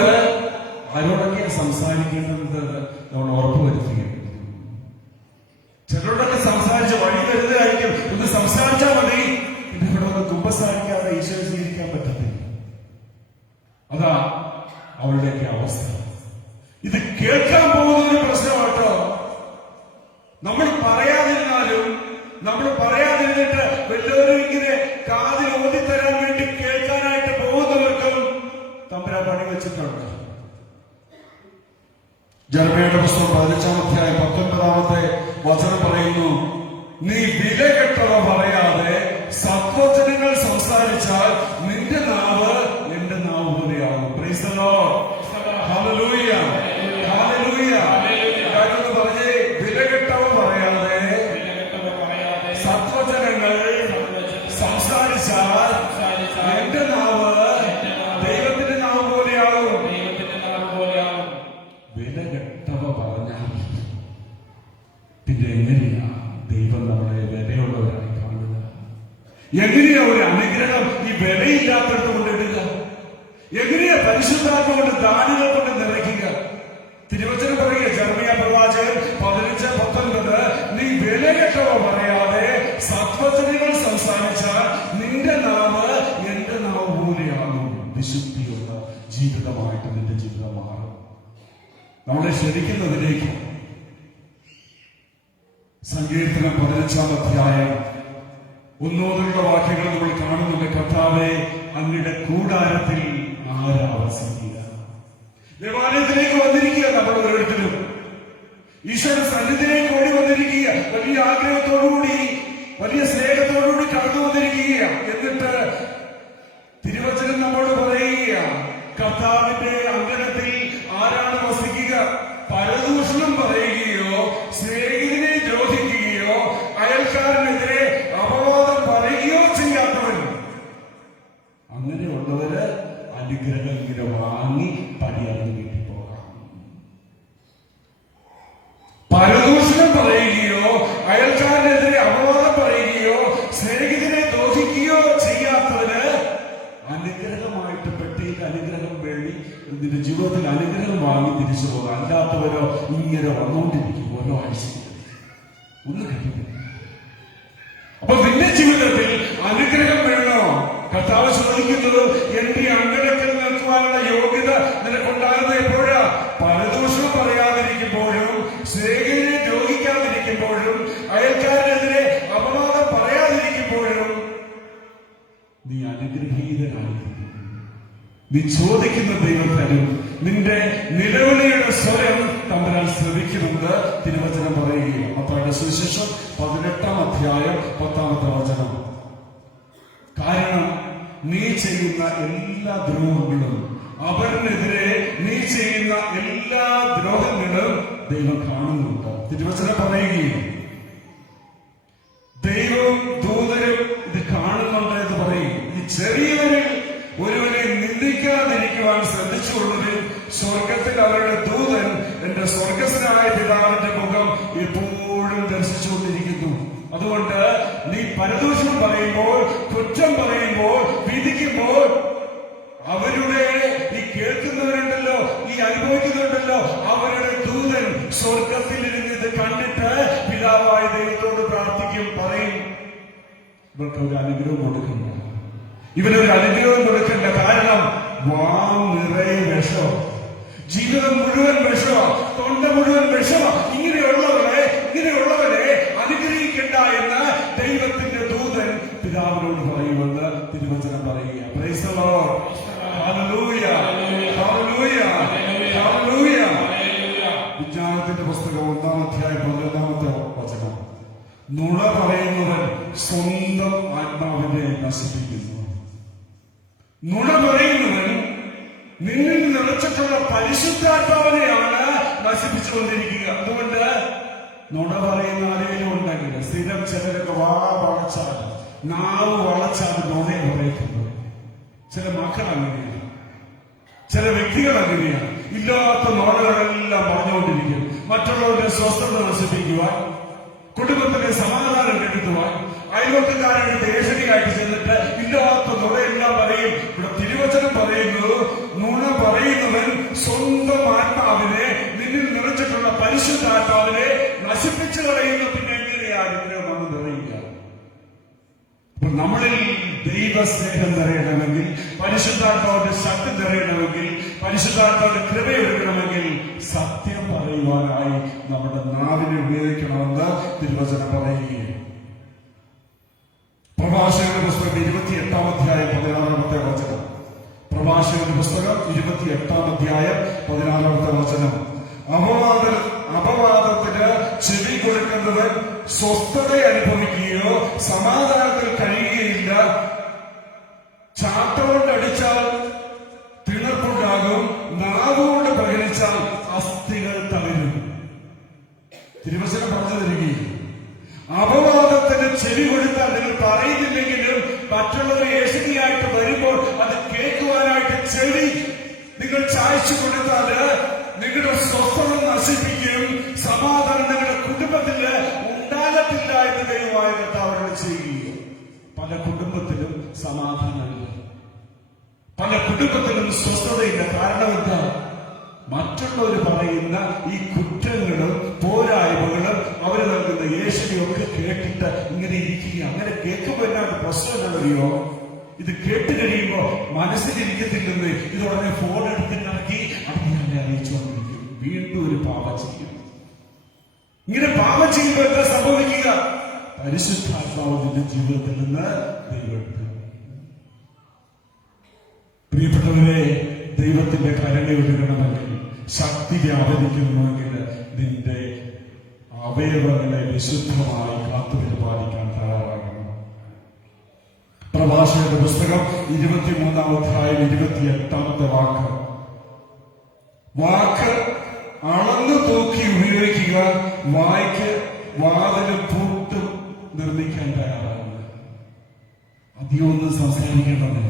ആരോടൊക്കെ സംസാരിക്കേണ്ടത് നമ്മൾ ഉറപ്പുവരുത്തുകയാണ്. ചിലരോടൊക്കെ സംസാരിച്ച് വഴി വരുന്നതായിരിക്കും, ഒന്ന് സംസാരിച്ചാൽ മതി, പിന്നെ ഇവിടെ ഒന്ന് കുമ്പസാരിക്കാതെ ഈശോ സ്വീകരിക്കാൻ പറ്റത്തില്ല. അതാ അവരുടെയൊക്കെ അവസ്ഥ. ഇത് കേൾക്കാൻ പോകുന്ന പ്രശ്നമാട്ടോ. നമ്മൾ പറയാതിരുന്നാലും, നമ്മൾ പറയാതിരുന്നിട്ട് വല്ലവരും ഇങ്ങനെ കാതിൽ ഓതിത്തരാൻ വേണ്ടി കേൾക്കാനായിട്ട് പോകുന്നവർക്കും തമ്പുരാൻ പണി വെച്ചിട്ടുണ്ട്. ജെറമ്യായുടെ പുസ്തകം 15-ാം അധ്യായം 19-ാമത്തെ വചനം പറയുന്നു, നീ വിലകെട്ടവ പറയാതെ സത്വചനങ്ങൾ സംസാരിച്ചാൽ നിന്റെ നാവ് എന്റെ നാവ് പോലെയാകും. Price the lord. Hallelujah, hallelujah. ഞാനൊന്ന് പറഞ്ഞേ, വിലകെട്ടവ പറയാതെ സത്വചനങ്ങൾ സംസാരിച്ചാൽ എന്റെ നാവ് ദൈവത്തിന്റെ നാവ് പോലെയാകും. വിലകെട്ടവ പറഞ്ഞാൽ പിന്നെ എങ്ങനെയാ ദൈവം നമ്മളെ വിലയുള്ളവരായി കാണുക? എങ്ങനെയാ ഒരു അനുഗ്രഹം ഈ വിലയില്ലാത്തടത്ത് കൊണ്ടിടുക? എങ്ങനെയാ പരിശുദ്ധാത്മ കൊണ്ട് ദാനങ്ങൾ കൊണ്ട് നിറയ്ക്കുക? തിരുവചനം പറയുക, ജെറമ്യാ പ്രവാചകൻ 15:19, നീ വിലകെട്ടവ പറയാതെ സത്വചനങ്ങൾ സംസാരിച്ചാൽ നിന്റെ നാവ് എന്റെ നാവ് പോലെയാകും. വിശുദ്ധിയുള്ള ജീവിതമായിട്ട് നിന്റെ ജീവിതം മാറും. നമ്മളെ ക്ഷണിക്കുന്നതിലേക്ക് സങ്കീർത്തനം 15 അധ്യായം 1 വാക്യങ്ങൾ നമ്മൾ കാണുന്നുണ്ട്. കർത്താവേ, അങ്ങയുടെ കൂടാരത്തിൽ ആരാ വസിക്കുക? ദേവാലയത്തിലേക്ക് വന്നിരിക്കുക നമ്മൾ ഓരോരുത്തരും. ഈശ്വര സന്നിധിയിലേക്ക് ഓടി വന്നിരിക്കുക. വലിയ ആഗ്രഹത്തോടുകൂടി, വലിയ സ്നേഹത്തോടുകൂടി കടന്നു വന്നിരിക്കുക. എന്നിട്ട് തിരുവചനം നമ്മോട് പറയുക, കർത്താവിന്റെ അങ്കണത്തിൽ ആരാണ് വസിക്കുക? പരദൂഷണം പറയുകയോ സ്നേഹിതനെ ദ്രോഹിക്കുകയോ അയൽക്കാരനെതിരെ അപവാദം പറയുകയോ ചെയ്യാത്തവൻ. അങ്ങനെയുള്ളവര് അനുഗ്രഹം ഇങ്ങനെ വാങ്ങി പടിയറിഞ്ഞ് വീട്ടിൽ പോകാം. പരദൂഷണം പറയുകയോ അയൽക്കാരനെതിരെ അപവാദം പറയുകയോ സ്നേഹിതനെ ദ്രോഹിക്കുകയോ ചെയ്യാത്തവന് അനുഗ്രഹമായിട്ട് പെട്ടിയിൽ അനുഗ്രഹം വേണ്ടി നിന്റെ ജീവിതത്തിൽ അനുഗ്രഹം വാങ്ങി തിരിച്ചു പോകാം. അല്ലാത്തവരോ ഇങ്ങനെ വന്നുകൊണ്ടിരിക്കും ഓരോ ആഴ്ചയും ഒന്ന് കിട്ടും. അപ്പൊ നിന്റെ ജീവിതത്തിൽ അനുഗ്രഹം വേണോ? കർത്താവ് ചോദിക്കുന്നത്, എന്റെ അങ്കണത്തിൽ നിൽക്കുവാനുള്ള യോഗ്യത നിനക്കുണ്ടാകുന്നത് എപ്പോഴാ? പരദൂഷണം പറയാതിരിക്കുമ്പോഴും സ്നേഹിതനെ ദ്രോഹിക്കാതിരിക്കുമ്പോഴും അയൽക്കാരനെതിരെ അപവാദം പറയാതിരിക്കുമ്പോഴും നീ അനുഗ്രഹീതനായിരിക്കും. നീ ചോദിക്കുന്ന ദൈവം തരും. നിന്റെ നിലവിളിയുടെ സ്വരം തമ്പുരാൻ ശ്രവിക്കുന്നുണ്ട്. തിരുവചനം പറയുകയും മത്തായിയുടെ സുവിശേഷം 18 അധ്യായം 10 വചനം. കാരണം നീ ചെയ്യുന്ന എല്ലാ ദ്രോഹങ്ങളും, അവരിനെതിരെ നീ ചെയ്യുന്ന എല്ലാ ദ്രോഹങ്ങളും ദൈവം കാണുന്നുണ്ട്. തിരുവചനം പറയുകയും ദൈവവും ദൂതരും ഇത് കാണുന്നുണ്ട് എന്ന് പറയും. ഈ ചെറിയവരിൽ ഒരുവനെ നിന്ദിക്കാതിരിക്കുവാൻ ശ്രദ്ധിച്ചുകൊള്ളവരിൽ സ്വർഗത്തിൽ അവരുടെ ദൂതൻ എന്റെ സ്വർഗസ്ഥനായ പിതാവിന്റെ മുഖം എപ്പോഴും ദർശിച്ചുകൊണ്ടിരിക്കുന്നു. അതുകൊണ്ട് നീ പരദൂഷണം പറയുമ്പോൾ, കുറ്റം പറയുമ്പോൾ, വിധിക്കുമ്പോൾ അവരുടെ ഈ കേൾക്കുന്നവരുണ്ടല്ലോ, ഈ അനുഭവിക്കുന്നുണ്ടല്ലോ, അവരുടെ ദൂതൻ സ്വർഗത്തിൽ ഇരുന്നത് കണ്ടിട്ട് പിതാവായ ദൈവത്തോട് പ്രാർത്ഥിക്കും, പറയും ഇവർക്ക് ഒരു അനുഗ്രഹം കൊടുക്കണ്ട, ഇവനൊരു അനുഗ്രഹം കൊടുക്കണ്ട. കാരണം വാം നിറയെ വിഷോ, ജീവിതം മുഴുവൻ വിഷോ, തൊണ്ട മുഴുവൻ വിഷോ. ഇങ്ങനെയുള്ളവരെ അനുഗ്രഹിക്കണ്ട എന്ന് ദൈവത്തിന്റെ ദൂതൻ പിതാവിനോട് പറയുമെന്ന് തിരുവചനം പറയുക. Price the lord. Hallelujah, hallelujah, hallelujah. വിജ്ഞാനത്തിന്റെ പുസ്തകം 1 അധ്യായം 11 വചനം. നുണ പറയുന്നവൻ സ്വന്തം ആത്മാവിനെ നശിപ്പിക്കുന്നു. നുണ പറയുന്നവൻ നിന്നിൽ നിറച്ചിട്ടുള്ള പരിശുദ്ധാത്മാവിനെയാണ് നശിപ്പിച്ചുകൊണ്ടിരിക്കുക. അതുകൊണ്ട് നുണ പറയുന്ന ആരെങ്കിലും ഉണ്ടെങ്കിൽ സ്ഥിരം ചിലരൊക്കെ വളച്ചാൽ, നാവ് വളച്ചാൽ നുണയെ പറയിക്കുന്നത്. ചില മക്കൾ അങ്ങനെയാണ്, ചില വ്യക്തികൾ അങ്ങനെയാണ്. ഇല്ലാത്ത നുണകളെല്ലാം പറഞ്ഞുകൊണ്ടിരിക്കും. മറ്റുള്ളവരുടെ സ്വസ്ഥത നശിപ്പിക്കുവാൻ, കുടുംബത്തിലെ സമാധാനം കെടുത്തുവാൻ, അയൽവക്കക്കാരുടെ ദേശീയായിട്ട് ചെന്നിട്ട് ഇല്ലാത്ത നുണയെല്ലാം പറയും. ഇവിടെ തിരുവചനം പറയുന്നു, നുണ പറയുന്നവൻ സ്വന്തം ആത്മാവിനെ, നിന്നിൽ നിറച്ചിട്ടുള്ള പരിശുദ്ധാത്മാവിനെ നശിപ്പിച്ചു കളയുന്ന. പിന്നെ എങ്ങനെയാണ് അനുഗ്രഹം വന്ന് നിറയുക? അപ്പൊ നമ്മളിൽ ദൈവസ്നേഹം നിറയണമെങ്കിൽ, പരിശുദ്ധാത്മാവിന്റെ ശക്തി നിറയണമെങ്കിൽ, പരിശുദ്ധാത്മാവിന്റെ കൃപയൊരുക്കണമെങ്കിൽ സത്യം പറയുവാനായി നമ്മുടെ നാവിനെ ഉപയോഗിക്കണമെന്ന് തിരുവചനം പറയുകയും. പ്രഭാഷകന്റെ പുസ്തകം 28 അധ്യായം 16 വചനം. പ്രഭാഷകന്റെ പുസ്തകം 28 അധ്യായം 16 വചനം. അപവാദത്തിന് ചെവി കൊടുക്കുന്നവൻ സ്വസ്ഥത അനുഭവിക്കുകയോ സമാധാനത്തിൽ കഴിയുകയില്ല. ചാട്ടകൊണ്ടടിച്ചാൽ തിണർപ്പുണ്ടാകും, നാവുകൊണ്ട് പ്രഹരിച്ചാൽ അസ്ഥികൾ തകരും. തിരുവചനം പറഞ്ഞു തരികയും അപവാദത്തിന് ചെവി കൊടുത്താൽ നിങ്ങൾ പറയുന്നില്ലെങ്കിലും മറ്റുള്ളവർ ഏഷണിയായിട്ട് വരുമ്പോൾ അത് കേൾക്കുവാനായിട്ട് ചെവി നിങ്ങൾ ചായച്ചു കൊടുത്താൽ നിങ്ങളുടെ സ്വസ്ഥത നശിപ്പിക്കും, സമാധാനം നിങ്ങളുടെ കുടുംബത്തിൽ ഉണ്ടാകത്തില്ല എന്ന് ദൈവമായ കർത്താവരോട് ചെയ്യുക. പല കുടുംബത്തിലും സമാധാനമില്ല, പല കുടുംബത്തിലും സ്വസ്ഥതയില്ല. കാരണം എന്താ? മറ്റുള്ളവർ പറയുന്ന ഈ കുറ്റങ്ങളും പോരായ്മകളും അവർ നൽകുന്ന യേശുവിനെയൊക്കെ കേട്ടിട്ട് ഇങ്ങനെ ഇരിക്കുക. അങ്ങനെ കേൾക്കുമ്പോൾ എന്നാണ് പ്രശ്നം എന്നറിയോ? ഇത് കേട്ട് കഴിയുമ്പോ മനസ്സിലിരിക്കത്തില്ലെന്ന് ഇത് ഉടനെ ഫോൺ എടുത്തിട്ടിറക്കി അങ്ങനെ അറിയിച്ചുകൊണ്ടിരിക്കും. വീണ്ടും ഒരു പാപം ചെയ്യും. ഇങ്ങനെ പാപം ചെയ്യുമ്പോൾ എന്താ സംഭവിക്കുക? പരിശുദ്ധാത്മാവ് നിന്റെ ജീവിതത്തിൽ നിന്ന് ദൈവം. പ്രിയപ്പെട്ടവരെ, ദൈവത്തിന്റെ കരുണ ഒഴുകണമെങ്കിൽ, ശക്തി വ്യാപരിക്കണമെങ്കിൽ നിന്റെ അവയവങ്ങളെ വിശുദ്ധമായി കാത്തുപരിപാലിക്കാൻ തയ്യാറാകണം. പ്രഭാഷകന്റെ പുസ്തകം 23-ാം അധ്യായം 28-ാമത്തെ വാക്ക് അളന്നു തൂക്കി ഉപയോഗിക്കുക, വായ്ക്ക് വാതിലും പൂട്ടും നിർമ്മിക്കാൻ തയ്യാറാകുന്നത്. അധികമൊന്നും സംസാരിക്കേണ്ടതില്ല.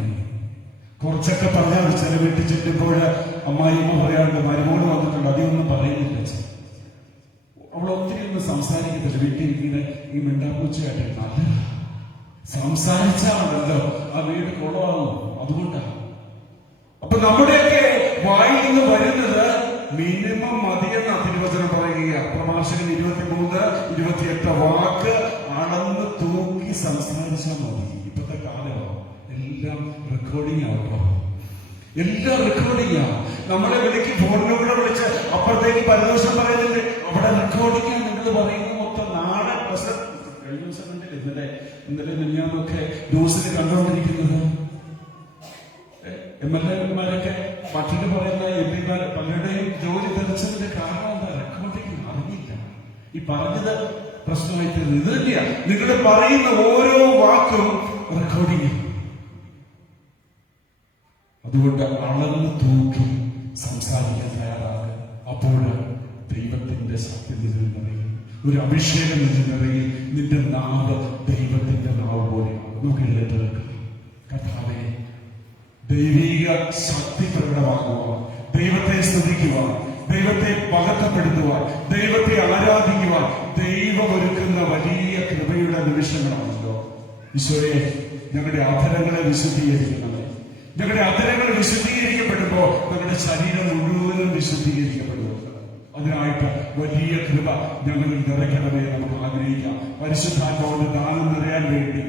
കുറച്ചൊക്കെ പറഞ്ഞാൽ ചില വീട്ടിൽ ചെല്ലുമ്പോൾ അമ്മായിമ്മ പറയാറുണ്ട്, മരുമോള് വന്നിട്ടുണ്ട്, അധികമൊന്നും പറയുന്നില്ല. അവൾ ഒത്തിരി ഒന്നും സംസാരിക്കത്തില്ല. വീട്ടിലിരിക്കുന്ന ഈ മിണ്ടാപ്പൂച്ചയായിട്ട് നല്ല സംസാരിച്ചാണല്ലോ ആ വീട് കുളമാകും. അതുകൊണ്ടാണ്. അപ്പൊ നമ്മുടെയൊക്കെ വായിൽ നിന്ന് വരുന്നത് മിനിമം മതിയെന്ന തിരുവചനം പറയുക. പ്രഭാഷകൻ 23-28 വാക്ക് അളന്ന് തൂക്കി സംസാരിച്ചാൽ മതി. ഇപ്പത്തെ കാലമാണ് എല്ലാം റെക്കോർഡിംഗ് ആവുക. എല്ലാം റെക്കോർഡിംഗ് ആണ്. നമ്മളെ വിളിക്ക് ഫോണിലൂടെ വിളിച്ച് അപ്പുറത്തേക്ക് പരദോഷം പറയുന്നുണ്ട്. അവിടെ റെക്കോർഡിംഗ് നിങ്ങൾ പറയുന്നത് മൊത്തം നാടൻ പ്രശ്നം. കഴിഞ്ഞ ദിവസം കണ്ടില്ലേ, ഇന്നലെ മിനിഞ്ഞാന്നൊക്കെ ന്യൂസിൽ കണ്ടുകൊണ്ടിരിക്കുന്നത് MLA-മാരൊക്കെ മറ്റൊരു പറയുന്ന MP-മാർ പലരുടെയും ജോലി തെളിച്ചതിന്റെ കാരണം എന്താ? റെക്കോർഡിംഗ് അറിഞ്ഞില്ല. ഈ പറഞ്ഞത് പ്രശ്നമായി തീർന്നു. ഇത് തന്നെയാ, നിങ്ങൾ പറയുന്ന ഓരോ വാക്കും റെക്കോർഡിംഗ്. അതുകൊണ്ട് അളന്ന് തൂക്കി സംസാരിക്കാൻ തയ്യാറാകുക. അപ്പോൾ ദൈവത്തിന്റെ ശക്തി നിന്നിൽ നിറയും, ഒരു അഭിഷേകം നിന്നിൽ നിറയും. നിന്റെ നാവ് ദൈവത്തിന്റെ നാവ് പോലെയാണ്. നമുക്ക് എഴുന്നേറ്റ് നിൽക്കാം. കർത്താവേ, ദൈവിക ശക്തി പ്രകടമാക്കുവാൻ, ദൈവത്തെ സ്തുതിക്കുവാൻ, ദൈവത്തെ മഹത്വപ്പെടുത്തുവാൻ, ദൈവത്തെ ആരാധിക്കുവാൻ ദൈവം ഒരുക്കുന്ന വലിയ കൃപയുടെ നിമിഷങ്ങളാണല്ലോ. ഈശോയെ, ഞങ്ങളുടെ അധരങ്ങളെ വിശുദ്ധീകരിക്കണമേ. ഞങ്ങളുടെ അധരങ്ങൾ വിശുദ്ധീകരിക്കപ്പെടുമ്പോൾ ഞങ്ങളുടെ ശരീരം മുഴുവനും വിശുദ്ധീകരിക്കപ്പെടുന്നുണ്ട്. അതിനായിട്ട് വലിയ കൃപ ഞങ്ങളിൽ നിറയ്ക്കണമേ നമുക്ക് ആഗ്രഹിക്കാം. പരിശുദ്ധാത്മാവിന്റെ ദാനം നിറയാൻ വേണ്ടി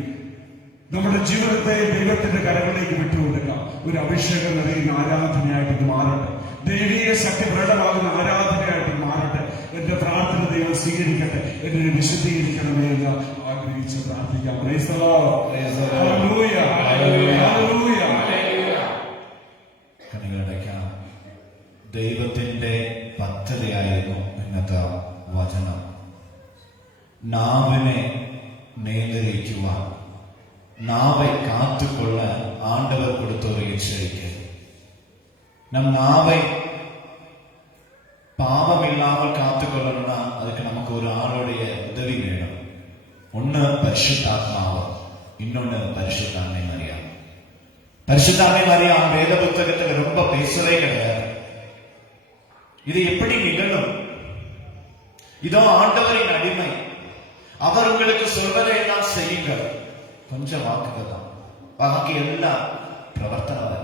നമ്മുടെ ജീവിതത്തെ ദൈവത്തിന്റെ കരങ്ങളിലേക്ക് വിട്ടുകൊടുക്കാം. ഒരു അഭിഷേകം നിറയുന്ന ആരാധനയായിട്ട് ഇത് മാറട്ടെ. ദൈവീയ ശക്തി പ്രകടമാകുന്ന ആരാധനയായിട്ട് മാറട്ടെ. എന്റെ പ്രാർത്ഥന ദൈവം സ്വീകരിക്കട്ടെ. എന്നെ വിശുദ്ധീകരിക്കണമേ എന്ന് ആഗ്രഹിച്ച് പ്രാർത്ഥിക്കാം. Praise the lord. Hallelujah, hallelujah. കണ്ണുകളടയ്ക്കാം. ദൈവത്തിന്റെ പദ്ധതിയായിരുന്നു ഇന്നത്തെ വചനം. നാവിനെ നിയന്ത്രിക്കുവാൻ, നാവെ കാത്തുകൊള്ളാൻ ആണ്ടവർ കൊടുത്ത ഒരു എச்சரிக்கை. நம் நாவை பாவம் இல்லாமல் காத்துக்கொள்ளணும்னா அதுக்கு நமக்கு ஒரு ஆளுடைய உதவி வேணும். ஒண்ணு பரிசுத்தாத்மாവ്, இன்னொன்னு பரிசுத்த அன்னை மரியாம். பரிசுத்த அன்னை மரியாம் வேத புத்தகத்துல ரொம்ப பேசவே கிடையாது. இது எப்படி நிகழும்? இதோ ஆண்டவரின் அடிமை, அவர் உங்களுக்கு சொல்வதை எல்லாம் செய்யுங்கள். கொஞ்சம் വാക്കുകൾ தான், ബാക്കി എല്ലാം പ്രവർത്തനം.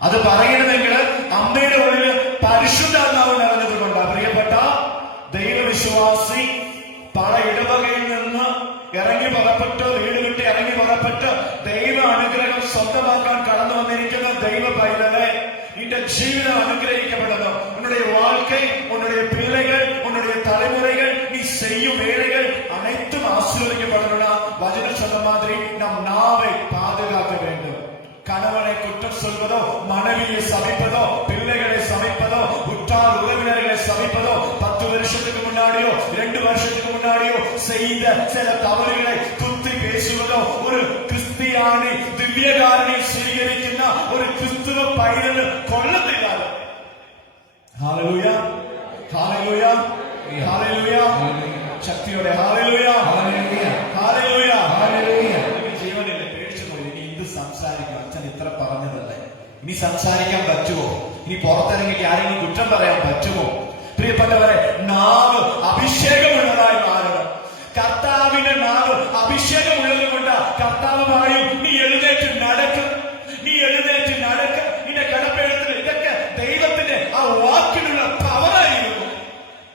അത് പറയണമെങ്കിൽ അമ്മയുടെ ഉള്ളിൽ പരിശുദ്ധാത്മാവ് നിറഞ്ഞതുകൊണ്ടാണ്. പ്രിയപ്പെട്ട ദൈവവിശ്വാസി, പല ഇടവകയിൽ നിന്ന് ഇറങ്ങി പുറപ്പെട്ട്, വീട് വിട്ട് ഇറങ്ങി പുറപ്പെട്ട് ദൈവ അനുഗ്രഹം സ്വന്തമാക്കാൻ കടന്നു വന്നിരിക്കുന്ന ദൈവ പൈതലെ, നിന്റെ ജീവിതം അനുഗ്രഹിക്കപ്പെടുന്നു. ഉன்னுடைய வாழ்க்கை, உன்னுடைய பிள்ளைகள், உன்னுடைய தலைமுறைகள், நீ செய்யும் வேலைகள் அனைத்தும் ஆசீர்வதிக்கப்படணும்னா வசனம் சொன்ன மாதிரி நம் நாவை பாதுகாக்க வேண்டும். கணவனை குற்றம் சொல்வதோ, மனைவியை சமைப்பதோ, பிள்ளைகளை சமைப்பதோ, உற்றார் உறவினர்களை சமைப்பதோ, 10 வருஷத்துக்கு முன்னாடியோ 2 வருஷத்துக்கு முன்னாடியோ செய்த சில தவறுகளை குத்தி பேசுவதோ, ஒரு ക്രിസ്ത്യാനി ദിവ്യകാരനെ സ്വീകരിക്കുന്ന ഒരു ക്രിസ്തുവ പൈതൽ കൊള്ളത്തില്ല. Hallelujah, hallelujah, hallelujah. ശക്തിയോടെ ഹല്ലേലൂയ, ഹല്ലേലൂയ, ഹല്ലേലൂയ, ഹല്ലേലൂയ. ജീവനില്ല, പേടിച്ചു പോയി. ഇനി എന്ത് സംസാരിക്കും? അച്ഛൻ ഇത്ര പറഞ്ഞതല്ലേ, ഇനി സംസാരിക്കാൻ പറ്റുമോ? ഇനി പുറത്തിറങ്ങി ആരെങ്കിലും കുറ്റം പറയാൻ പറ്റുമോ? പ്രിയപ്പെട്ടവരെ, നാവ് അഭിഷേകമുള്ളതായി മാറണം. കർത്താവിന്റെ നാവ് അഭിഷേകമുള്ളത് കൊണ്ട് കർത്താവ് പറയും, നീ എഴുന്നേറ്റ് നടക്കും, നീ എഴുന്നേറ്റ് നടക്കും. നിന്റെ കിടപ്പെഴുത്തിൽ ഇതൊക്കെ ദൈവത്തിന്റെ ആ വാക്കിലുള്ള പവറായിരുന്നു.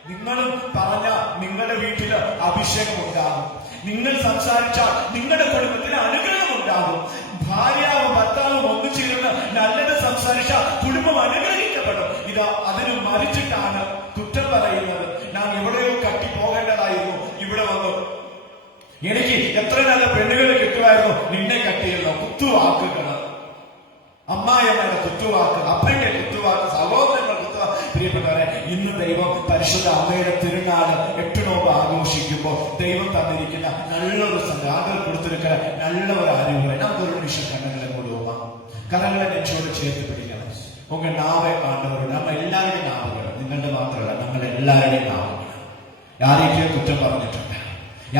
നിങ്ങളും പറഞ്ഞ നിങ്ങളുടെ വീട്ടില് അഭിഷേകം ഉണ്ടാകും. നിങ്ങൾ സംസാരിച്ചാൽ നിങ്ങളുടെ കുടുംബത്തിന് അനുഗ്രഹം ഉണ്ടാകും. ഭാര്യയും ഭർത്താവും ഒന്നു ചേർന്ന് നല്ലത് സംസാരിച്ചാൽ കുടുംബം അനുഗ്രഹിക്കും. വേദനപ്പെടും. ഇത് അതിന് മരിച്ചിട്ടാണ് കുറ്റം പറയുന്നത്. ഞാൻ എവിടെയോ കട്ടിപ്പോകേണ്ടതായിരുന്നു, ഇവിടെ വന്നു എനിക്ക് എത്ര നല്ല പെണ്ണുകളെ കിട്ടുമായിരുന്നു, നിന്നെ കട്ടിയല്ലോ. കുത്തുവാക്കുകൾ, അമ്മായിയമ്മയുടെ കുത്തുവാക്ക്, അപ്പന്റെ കുത്തുവാക്ക്, സഹോദരങ്ങളുടെ കുത്തുവാക്ക്. പ്രിയപ്പെട്ടവരെ, ഇന്ന് ദൈവം പരിശുദ്ധ അമ്മയുടെ തിരുനാള് 8 നോമ്പ് ആഘോഷിക്കുമ്പോൾ ദൈവം തന്നിരിക്കുന്ന നല്ലൊരു ആളുകൾ കൊടുത്തിരിക്കുന്ന നല്ല ഒരു അറിവ്. നമുക്കൊരു നിമിഷം കണ്ണുകളെ കൊണ്ടുപോകാം, കരങ്ങളെ നെഞ്ചോട് ചേർത്ത് പിടിക്കണം. ഉങ്ക നാവെ ആണ്ടവർ, നമ്മൾ എല്ലാവരുടെയും നാവുകൾ, നിങ്ങളുടെ മാത്രമല്ല, നമ്മൾ എല്ലാവരുടെയും നാവുകൾ. ആരെയൊക്കെ കുറ്റം പറഞ്ഞിട്ടുണ്ട്,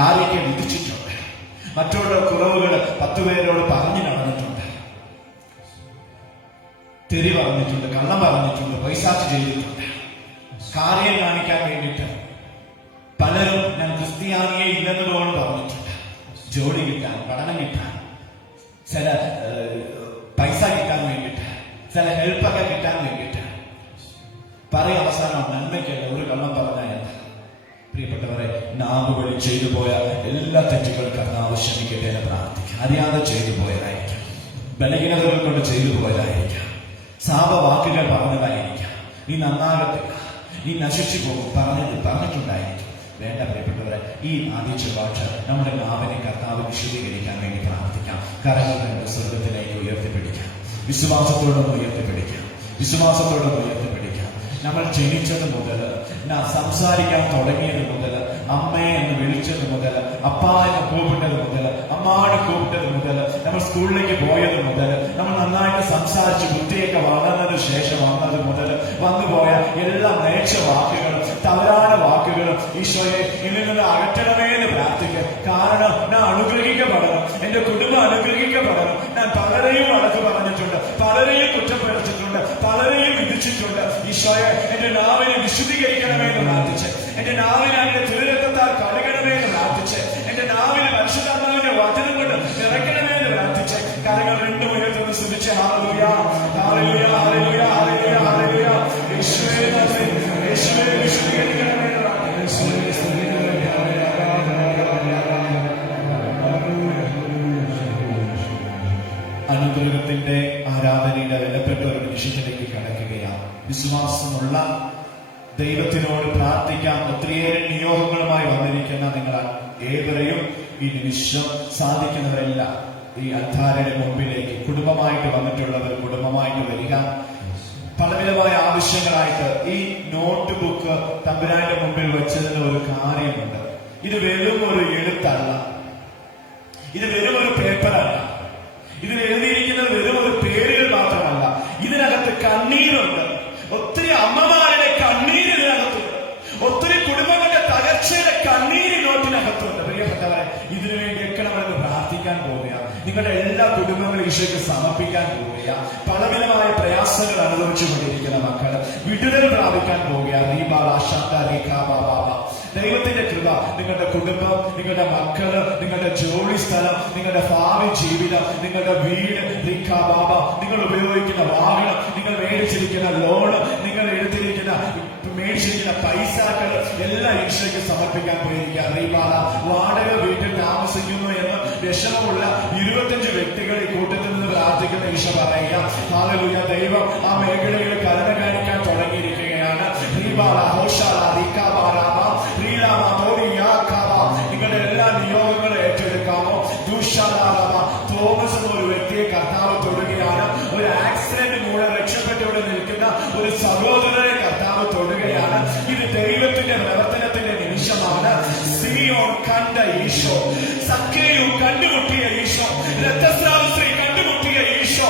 ആരെയൊക്കെ വിധിച്ചിട്ടുണ്ട്, മറ്റുള്ള കുറവുകൾ 10 പേരോട് പറഞ്ഞു നടന്നിട്ടുണ്ട്, തെറി പറഞ്ഞിട്ടുണ്ട്, കള്ളം പറഞ്ഞിട്ടുണ്ട്, പൈസാച്ച് ചെയ്തിട്ടുണ്ട്, കാര്യം കാണിക്കാൻ വേണ്ടിയിട്ട് പലരും ഞാൻ ക്രിസ്ത്യാനിയെ ഇല്ലെന്നതോട് പറഞ്ഞിട്ടുണ്ട്. ജോലി കിട്ടാൻ, പഠനം കിട്ടാൻ, ചില പൈസ കിട്ടാൻ വേണ്ടിയിട്ട്, ചില ഹെൽപ്പൊക്കെ കിട്ടാൻ വേണ്ടിയിട്ട് പറയും. അവസാനം നന്മയ്ക്കല്ല ഒരു കള്ളം പറഞ്ഞാൽ. പ്രിയപ്പെട്ടവരെ, നാവുകളിൽ ചെയ്തു പോയ എല്ലാ തെറ്റുകൾക്കും കർത്താവ് ക്ഷമിക്കട്ടെ എന്ന് പ്രാർത്ഥിക്കാം. അറിയാതെ ചെയ്തു പോയതായിരിക്കാം, ബലഹീനതകൾ കൊണ്ട് ചെയ്തു പോയതായിരിക്കാം, ശാപവാക്കുകൾ പറഞ്ഞതായിരിക്കാം. നീ നന്നാകത്തില്ല, നീ നശിച്ചു പോകും പറഞ്ഞിട്ടുണ്ടായിരിക്കും. വേണ്ട പ്രിയപ്പെട്ടവരെ, ഈ ആദ്യ ചൊവ്വാഴ്ച നമ്മുടെ നാവിനെ കർത്താവ് വിശദീകരിക്കാൻ വേണ്ടി പ്രാർത്ഥിക്കാം. കരങ്ങൾ കണ്ട് സ്വർഗത്തിലേക്ക് ഉയർത്തിപ്പിടിക്കാം, വിശ്വാസത്തോടൊന്ന് ഉയർത്തിപ്പിടിക്കാം, വിശ്വാസത്തോടൊന്ന് ഉയർത്തിപ്പിടിക്കാം. നമ്മൾ ജനിച്ചത് മുതൽ, സംസാരിക്കാൻ തുടങ്ങിയത് മുതൽ, അമ്മയെ എന്ന് വിളിച്ചത് മുതൽ, അപ്പ എന്ന് കൂപ്പിട്ടത് മുതൽ, അമ്മാടെ കൂപ്പിട്ടത് മുതൽ, നമ്മൾ സ്കൂളിലേക്ക് പോയത് മുതൽ, നമ്മൾ നന്നായിട്ട് സംസാരിച്ച് ബുദ്ധിയൊക്കെ വളർന്നതിന് ശേഷം വന്നത് മുതൽ വന്നുപോയ എല്ലാ മേച്ച വാക്കുകളും തവറാന വാക്കുകളും ഈശോയെ ഇതിൽ നിന്ന് അകറ്റണമേ എന്ന് പ്രാർത്ഥിക്കുക. കാരണം ഞാൻ അനുഗ്രഹിക്കപ്പെടണം, എന്റെ കുടുംബം അനുഗ്രഹിക്കപ്പെടണം. ഞാൻ പലരെയും വഴക്ക് പറഞ്ഞിട്ടുണ്ട്, പലരെയും കുറ്റപ്പെടുത്തിയിട്ടുണ്ട്, പലരെയും വിധിച്ചിട്ടുണ്ട്. ഈശോയെ എന്റെ നാവിനെ വിശുദ്ധീകരിക്കണമേ എന്ന് പ്രാർത്ഥിച്ച്, എന്റെ നാവിനെ അതിന്റെ തിരുരക്തത്താൽ കഴുകണമേ എന്ന് പ്രാർത്ഥിച്ച്, എന്റെ നാവിനെ പരിശുദ്ധാത്മാവിന്റെ വചനം കൊണ്ട് നിറയ്ക്കണമേ എന്ന് പ്രാർത്ഥിച്ച്, കരങ്ങൾ രണ്ടും ഉയർത്തുന്ന ശ്രദ്ധിച്ച് hallelujah, hallelujah, hallelujah, hallelujah, hallelujah. യേശുവേ നന്ദി, യേശുവേ വിശുദ്ധീകരിക്കണമേ എന്ന് പ്രാർത്ഥിച്ച്. അനുഗ്രഹത്തിന്റെ ആരാധനയുടെ വിലപ്പെട്ട ഒരു നിമിഷത്തിലേക്ക് കടക്കുകയാണ്. വിശ്വാസമുള്ള ദൈവത്തിനോട് പ്രാർത്ഥിക്കാൻ ഒത്തിരിയേറെ നിയോഗങ്ങളുമായി വന്നിരിക്കുന്ന നിങ്ങൾ ഏവരെയും ഈ നിമിഷം സാധിക്കുന്നവരെല്ലാം ഈ അൽത്താരയുടെ മുമ്പിലേക്ക് കുടുംബമായിട്ട് വന്നിട്ടുള്ളവർ കുടുംബമായിട്ട് വരിക. പലവിധമായ ആവശ്യങ്ങളായിട്ട് ഈ നോട്ട് ബുക്ക് തമ്പുരാന്റെ മുമ്പിൽ വെച്ചതിന് ഒരു കാര്യമുണ്ട്. ഇത് വെറും ഒരു എഴുത്തല്ല, ഇത് വെറും ഒരു പേപ്പറല്ല, ഇതിൽ എഴുതിയിരിക്കുന്നത് വെറും ഒരു പേരുകൾ മാത്രമല്ല. ഇതിനകത്ത് കണ്ണീരുണ്ട്, ഒത്തിരി അമ്മമാരുടെ കണ്ണീര് ഇതിനകത്തുണ്ട്, ഒത്തിരി കുടുംബങ്ങളുടെ തകർച്ചയുടെ കണ്ണീര് നോട്ടിനകത്തുണ്ട്. പ്രിയപ്പെട്ടവരെ, ഇതിനു വേണ്ടിയൊക്കെ നമ്മളൊന്ന് പ്രാർത്ഥിക്കാൻ പോവുകയാണ്. നിങ്ങളുടെ എല്ലാ കുടുംബങ്ങളും ഈശോയ്ക്ക് സമർപ്പിക്കാൻ പോവുകയാണ്. പലവിധമായ പ്രയാസങ്ങൾ അനുഭവിച്ചുകൊണ്ടിരിക്കുന്ന മക്കൾ വിടുതൽ പ്രാപിക്കാൻ പോവുകയാണ്. ദൈവത്തിന്റെ കൃപ നിങ്ങളുടെ കുടുംബം, നിങ്ങളുടെ മക്കള്, നിങ്ങളുടെ ജോലി സ്ഥലം, നിങ്ങളുടെ ഭാവി ജീവിതം, നിങ്ങളുടെ വീട്, നിങ്ങൾ ഉപയോഗിക്കുന്ന വാഹനം, നിങ്ങൾ മേടിച്ചിരിക്കുന്ന ലോണ്, നിങ്ങൾ മേടിച്ചിരിക്കുന്ന പൈസകൾ എല്ലാം ഈശോയ്ക്ക് സമർപ്പിക്കാൻ പോയിരിക്കുക. വാടക വീട്ടിൽ താമസിക്കുന്നു എന്ന് വിഷമമുള്ള 25 വ്യക്തികൾ ഈ കൂട്ടത്തിൽ നിന്ന് പ്രാർത്ഥിക്കുന്ന ഈശോ പറയുക. ഹല്ലേലൂയ, ദൈവം ആ മേഖലയിൽ കരുണ കാണിക്കാൻ തുടങ്ങിയിരിക്കുകയാണ്. നിങ്ങളുടെ എല്ലാ നിയോഗങ്ങളും ഏറ്റെടുക്കാമോ? തോമസ് എന്ന ഒരു വ്യക്തിയെ കർത്താവ് തൊടുകയാണ്. ഒരു ആക്സിഡന്റ് മൂലം രക്ഷപ്പെട്ടുകൊണ്ട് നിൽക്കുന്ന ഒരു സഹോദരനെ കർത്താവ് തൊടുകയാണ്. ഇത് ദൈവത്തിന്റെ പ്രവർത്തനത്തിന്റെ നിമിഷമാണ്. സിമിയോൻ കണ്ട ഈശോ, സക്കേയു കണ്ടുമുട്ടിയ ഈശോ, രക്തസ്രാവസ്ത്രീ കണ്ടുമുട്ടിയ ഈശോ,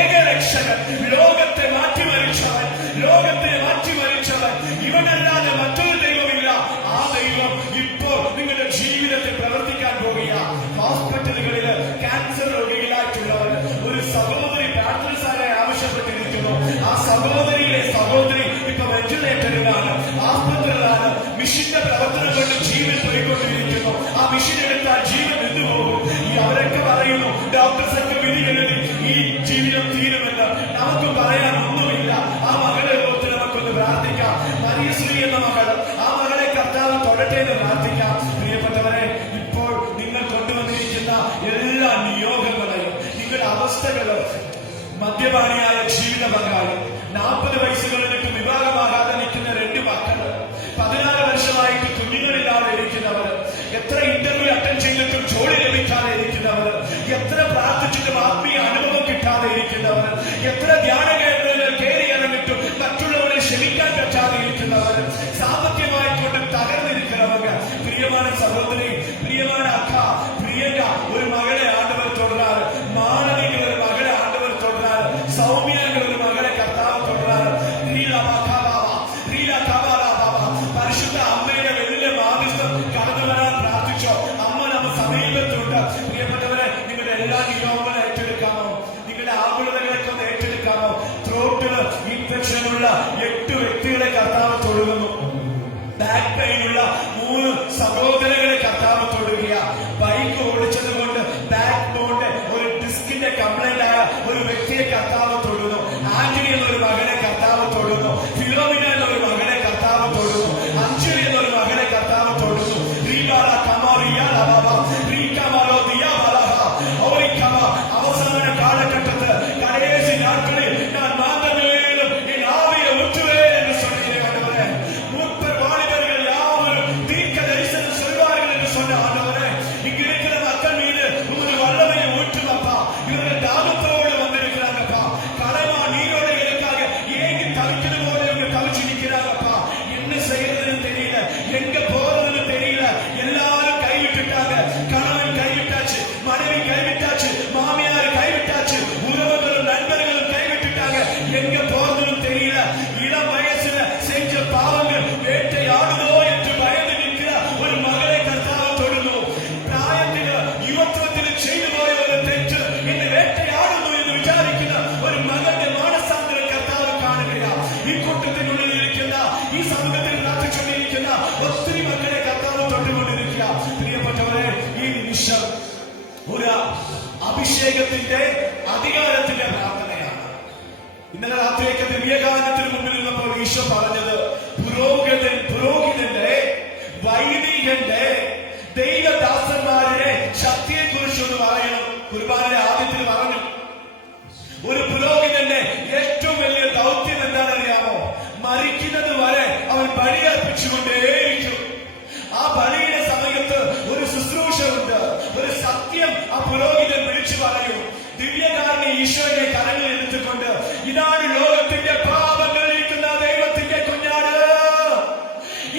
ഏക രക്ഷകൻ, ലോകത്തെ മാറ്റിമറിച്ചവൻ, ലോകത്തെ മാറ്റിമറിച്ചവൻ, ഇവനല്ലാതെ മറ്റൊരു ദൈവമില്ല. ആ ദൈവം ഇപ്പോൾ നിങ്ങളുടെ ജീവിതത്തിൽ പ്രവർത്തിക്കാൻ പോകുക. ഹോസ്പിറ്റലുകളിൽ ക്യാൻസർ രോഗികളായിട്ടുള്ളവർ ഒരു സഹോദരി പ്രാർത്ഥനസാരായി ആവശ്യപ്പെട്ടിരിക്കുന്നു. ആ സഹോദരി ഇപ്പൊ വെന്റിലേറ്ററിലാണ്, ആസ്പത്രിയിലാണ്. മിഷിന്റെ പ്രവർത്തനം കൊണ്ട് ജീവൻ പോയിക്കൊണ്ടിരിക്കുന്നു. ആ മിഷൻ എടുത്താൽ ജീവൻ നിന്നുപോകും. അവരൊക്കെ പറയുന്നു, ഡോക്ടേഴ്സൊക്കെ വിധി എഴുതി ഈ ജീവിതം തീരുമെന്ന്. നമുക്ക് പറയാൻ ഒന്നുമില്ല. ആ മകളെ ഓർത്ത് നമുക്കൊന്ന് പ്രാർത്ഥിക്കാം. മറിയശ്രീ എന്ന മകൾ, ആ മകളെ കർത്താവ് തൊടട്ടെ എന്ന് പ്രാർത്ഥിക്കാം. പ്രിയപ്പെട്ടവരെ, ഇപ്പോൾ നിങ്ങൾ കൊണ്ടുവന്നിരിക്കുന്ന എല്ലാ നിയോഗങ്ങളെയും, നിങ്ങളുടെ അവസ്ഥകളും, മദ്യപാനിയായ ജീവിത പങ്കാളി, 40 വയസ്സുകൾ പ്രിയமான സഹോദരി, പ്രിയமான അക്ക, പ്രിയങ്ക ഒരു മകളെ ആണ്ടവർ തൊടുறார். മാളവിക ഒരു മകളെ ആണ്ടവർ തൊടുறார். സൗമ്യ ഒരു മകളെ കർത്താവ് തൊടുறார். പരിശുദ്ധ അമ്മയുടെ വലിയ മാധ്യസ്ഥം കടന്നു വരാൻ പ്രാർത്ഥിച്ചോ. അമ്മ നമ്മൾ സമീപത്തുണ്ട്. പ്രിയപ്പെട്ടവരെ, നിങ്ങളുടെ എല്ലാ നിയോഗങ്ങളും ഏറ്റെടുക്കാമോ? നിങ്ങളുടെ ആകുലതകളൊക്കെ ഒന്ന് ഏറ്റെടുക്കാമോ? ത്രോട്ടില് ഇൻഫെക്ഷനുള്ള 8 വ്യക്തികളെ കർത്താവ് തൊടുന്നു. ബാക്ക് പെയിനുള്ള 3 സഹോദരങ്ങളെ കർത്താവ് തൊടുക. ബൈക്ക് ഓടിച്ചത് കൊണ്ട് ബാക്ക് ബോണിന്റെ ഒരു ഡിസ്കിന്റെ കംപ്ലൈന്റ് ആയ ഒരു വ്യക്തിയെ കർത്താവ് തൊടുന്നു. ആന്റണി എന്നൊരു മകനെ കർത്താവ് തൊടുന്നു. ഫിലോമിന എന്നൊരു മകനെ കർത്താവ് തൊടുന്നു. അഞ്ജലി എന്നൊരു മകനെ കർത്താവ് തൊടുന്നു. അവസാന കാലഘട്ടത്ത് കടയേശി നാட்களில் நான் மாந்தமேலும் என் ஆவியை ஊற்றுவேன் என்று சொன்னீரே ஆண்டவரே. மூப்பர் வாலிபர்கள் யாவரும் தீர்க்க தரிசனம் சொல்வார்கள் என்று சொன்ன ஆண்டவரே, இங்கு இருக்கிற மக்கள் மீது உங்களுடைய வல்லமையை ஊற்றுமப்பா. இவர்கள் தாகத்தோடு வந்திருக்கிறாங்கப்பா. கடமா நீரோட எனக்காக ஏங்கி தவிக்கிறது போல இவங்க தவிச்சு நிற்கிறாங்கப்பா. என்ன செய்யறதுன்னு தெரியல, எங்க போறதுன்னு தெரியல. எல்லாரும் கைவிட்டுட்டாங்க. கணவன் கைவிட்டாச்சு, மனைவி கைவிட்டாச்சு, மாமியார் கைவிட்டாச்சு, உறவுகளும் நண்பர்களும் கைவிட்டுட்டாங்க. எங்க போறதுன்னு தெரியல. இளம் வயசுல செஞ்ச பாவங்கள் வேட்டையாடுதோ என்று பயந்து நிற்கிற ஒரு மகளை கர்த்தாവ് തൊടുന്നു. പ്രായത്തില് യുവത്വത്തില് ചെയ്തു പോയ ഒരു തെറ്റ് എന്നെ വേട്ടയാടുന്നു എന്ന് വിചാരിക്കുന്ന ഒരു മകന്റെ മാനസാന്തരം കർത്താവ് കാണുകയാണ്. ഈ കൂട്ടത്തിനുള്ളിൽ ഇരിക്കുന്ന, ഈ സമൂഹത്തിൽ പ്രാർത്ഥിച്ചുകൊണ്ടിരിക്കുന്ന ഒത്തിരി മക്കളെ കർത്താവ് തൊട്ടുകൊണ്ടിരിക്കുക. പ്രിയപ്പെട്ടവരെ, ഈ നിമിഷം ഒരു അഭിഷേകത്തിന്റെ അധികാരത്തിന്റെ പ്രാർത്ഥനയാണ്. ഇന്നലെ രാത്രിയൊക്കെ ദിവ്യഗാനത്തിന് മുമ്പിൽ നിന്നപ്പോൾ ഈശോ പറഞ്ഞത് പുരോഹിതന്റെ വൈദികന്റെ ദൈവദാസന്മാരുടെ ശക്തിയെ കുറിച്ചൊന്ന് പറയണം. കുർബാനയുടെ ആദ്യത്തിൽ പറഞ്ഞു. ഒരു പുരോഹിതന്റെ ഏറ്റവും വലിയ ദൗത്യം എന്താണെന്നറിയാമോ? മരിക്കുന്നത് വരെ അവൻ ബലിയർപ്പിച്ചുകൊണ്ടേയിരിക്കും. ആ ബലിയുടെ സമയത്ത് ഒരു ശുശ്രൂഷ ഉണ്ട്, ഒരു സത്യം ആ പുരോഹിതൻ വിളിച്ചു പറയും. ദിവ്യകാരനെ ഈശോയെ കരങ്ങളിൽ എടുത്തുകൊണ്ട്, ഇതാണ് ലോകത്തിന്റെ പാപങ്ങൾ നീക്കുന്ന ദൈവത്തിന്റെ കുഞ്ഞാട്,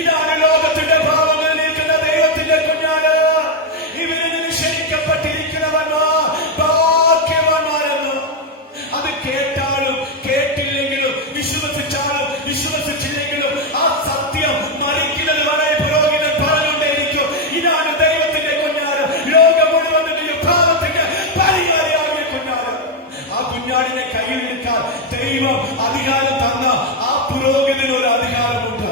ഇതാണ് ലോകത്തിന്റെ പാപങ്ങൾ നീക്കുന്ന ദൈവത്തിന്റെ കുഞ്ഞാട്, ഇവരിൽ നിഷേധിക്കപ്പെട്ടിരിക്കുന്നവന്മാർ ഭാഗ്യവാന്മാരെന്ന്. അത് കേട്ടാലും കേട്ടില്ലെങ്കിലും വിശ്വസിച്ചാലും വിശ്വസിച്ചില്ലെങ്കിലും ആ സത്യം മരിക്കുന്നത് വരെ പുരോഹിതൻ പറഞ്ഞുകൊണ്ടേയിരിക്കും. ഇതാണ് ദൈവത്തിന്റെ കുഞ്ഞാട്, ലോകം മുഴുവൻ പാപത്തിന്റെ പരിഹാരിയാകിയ കുഞ്ഞാട്. ആ കുഞ്ഞാടിനെ കയ്യിലെടുക്കാൻ ദൈവം അധികാരം തന്ന ആ പുരോഹിതന് ഒരു അധികാരമുണ്ട്.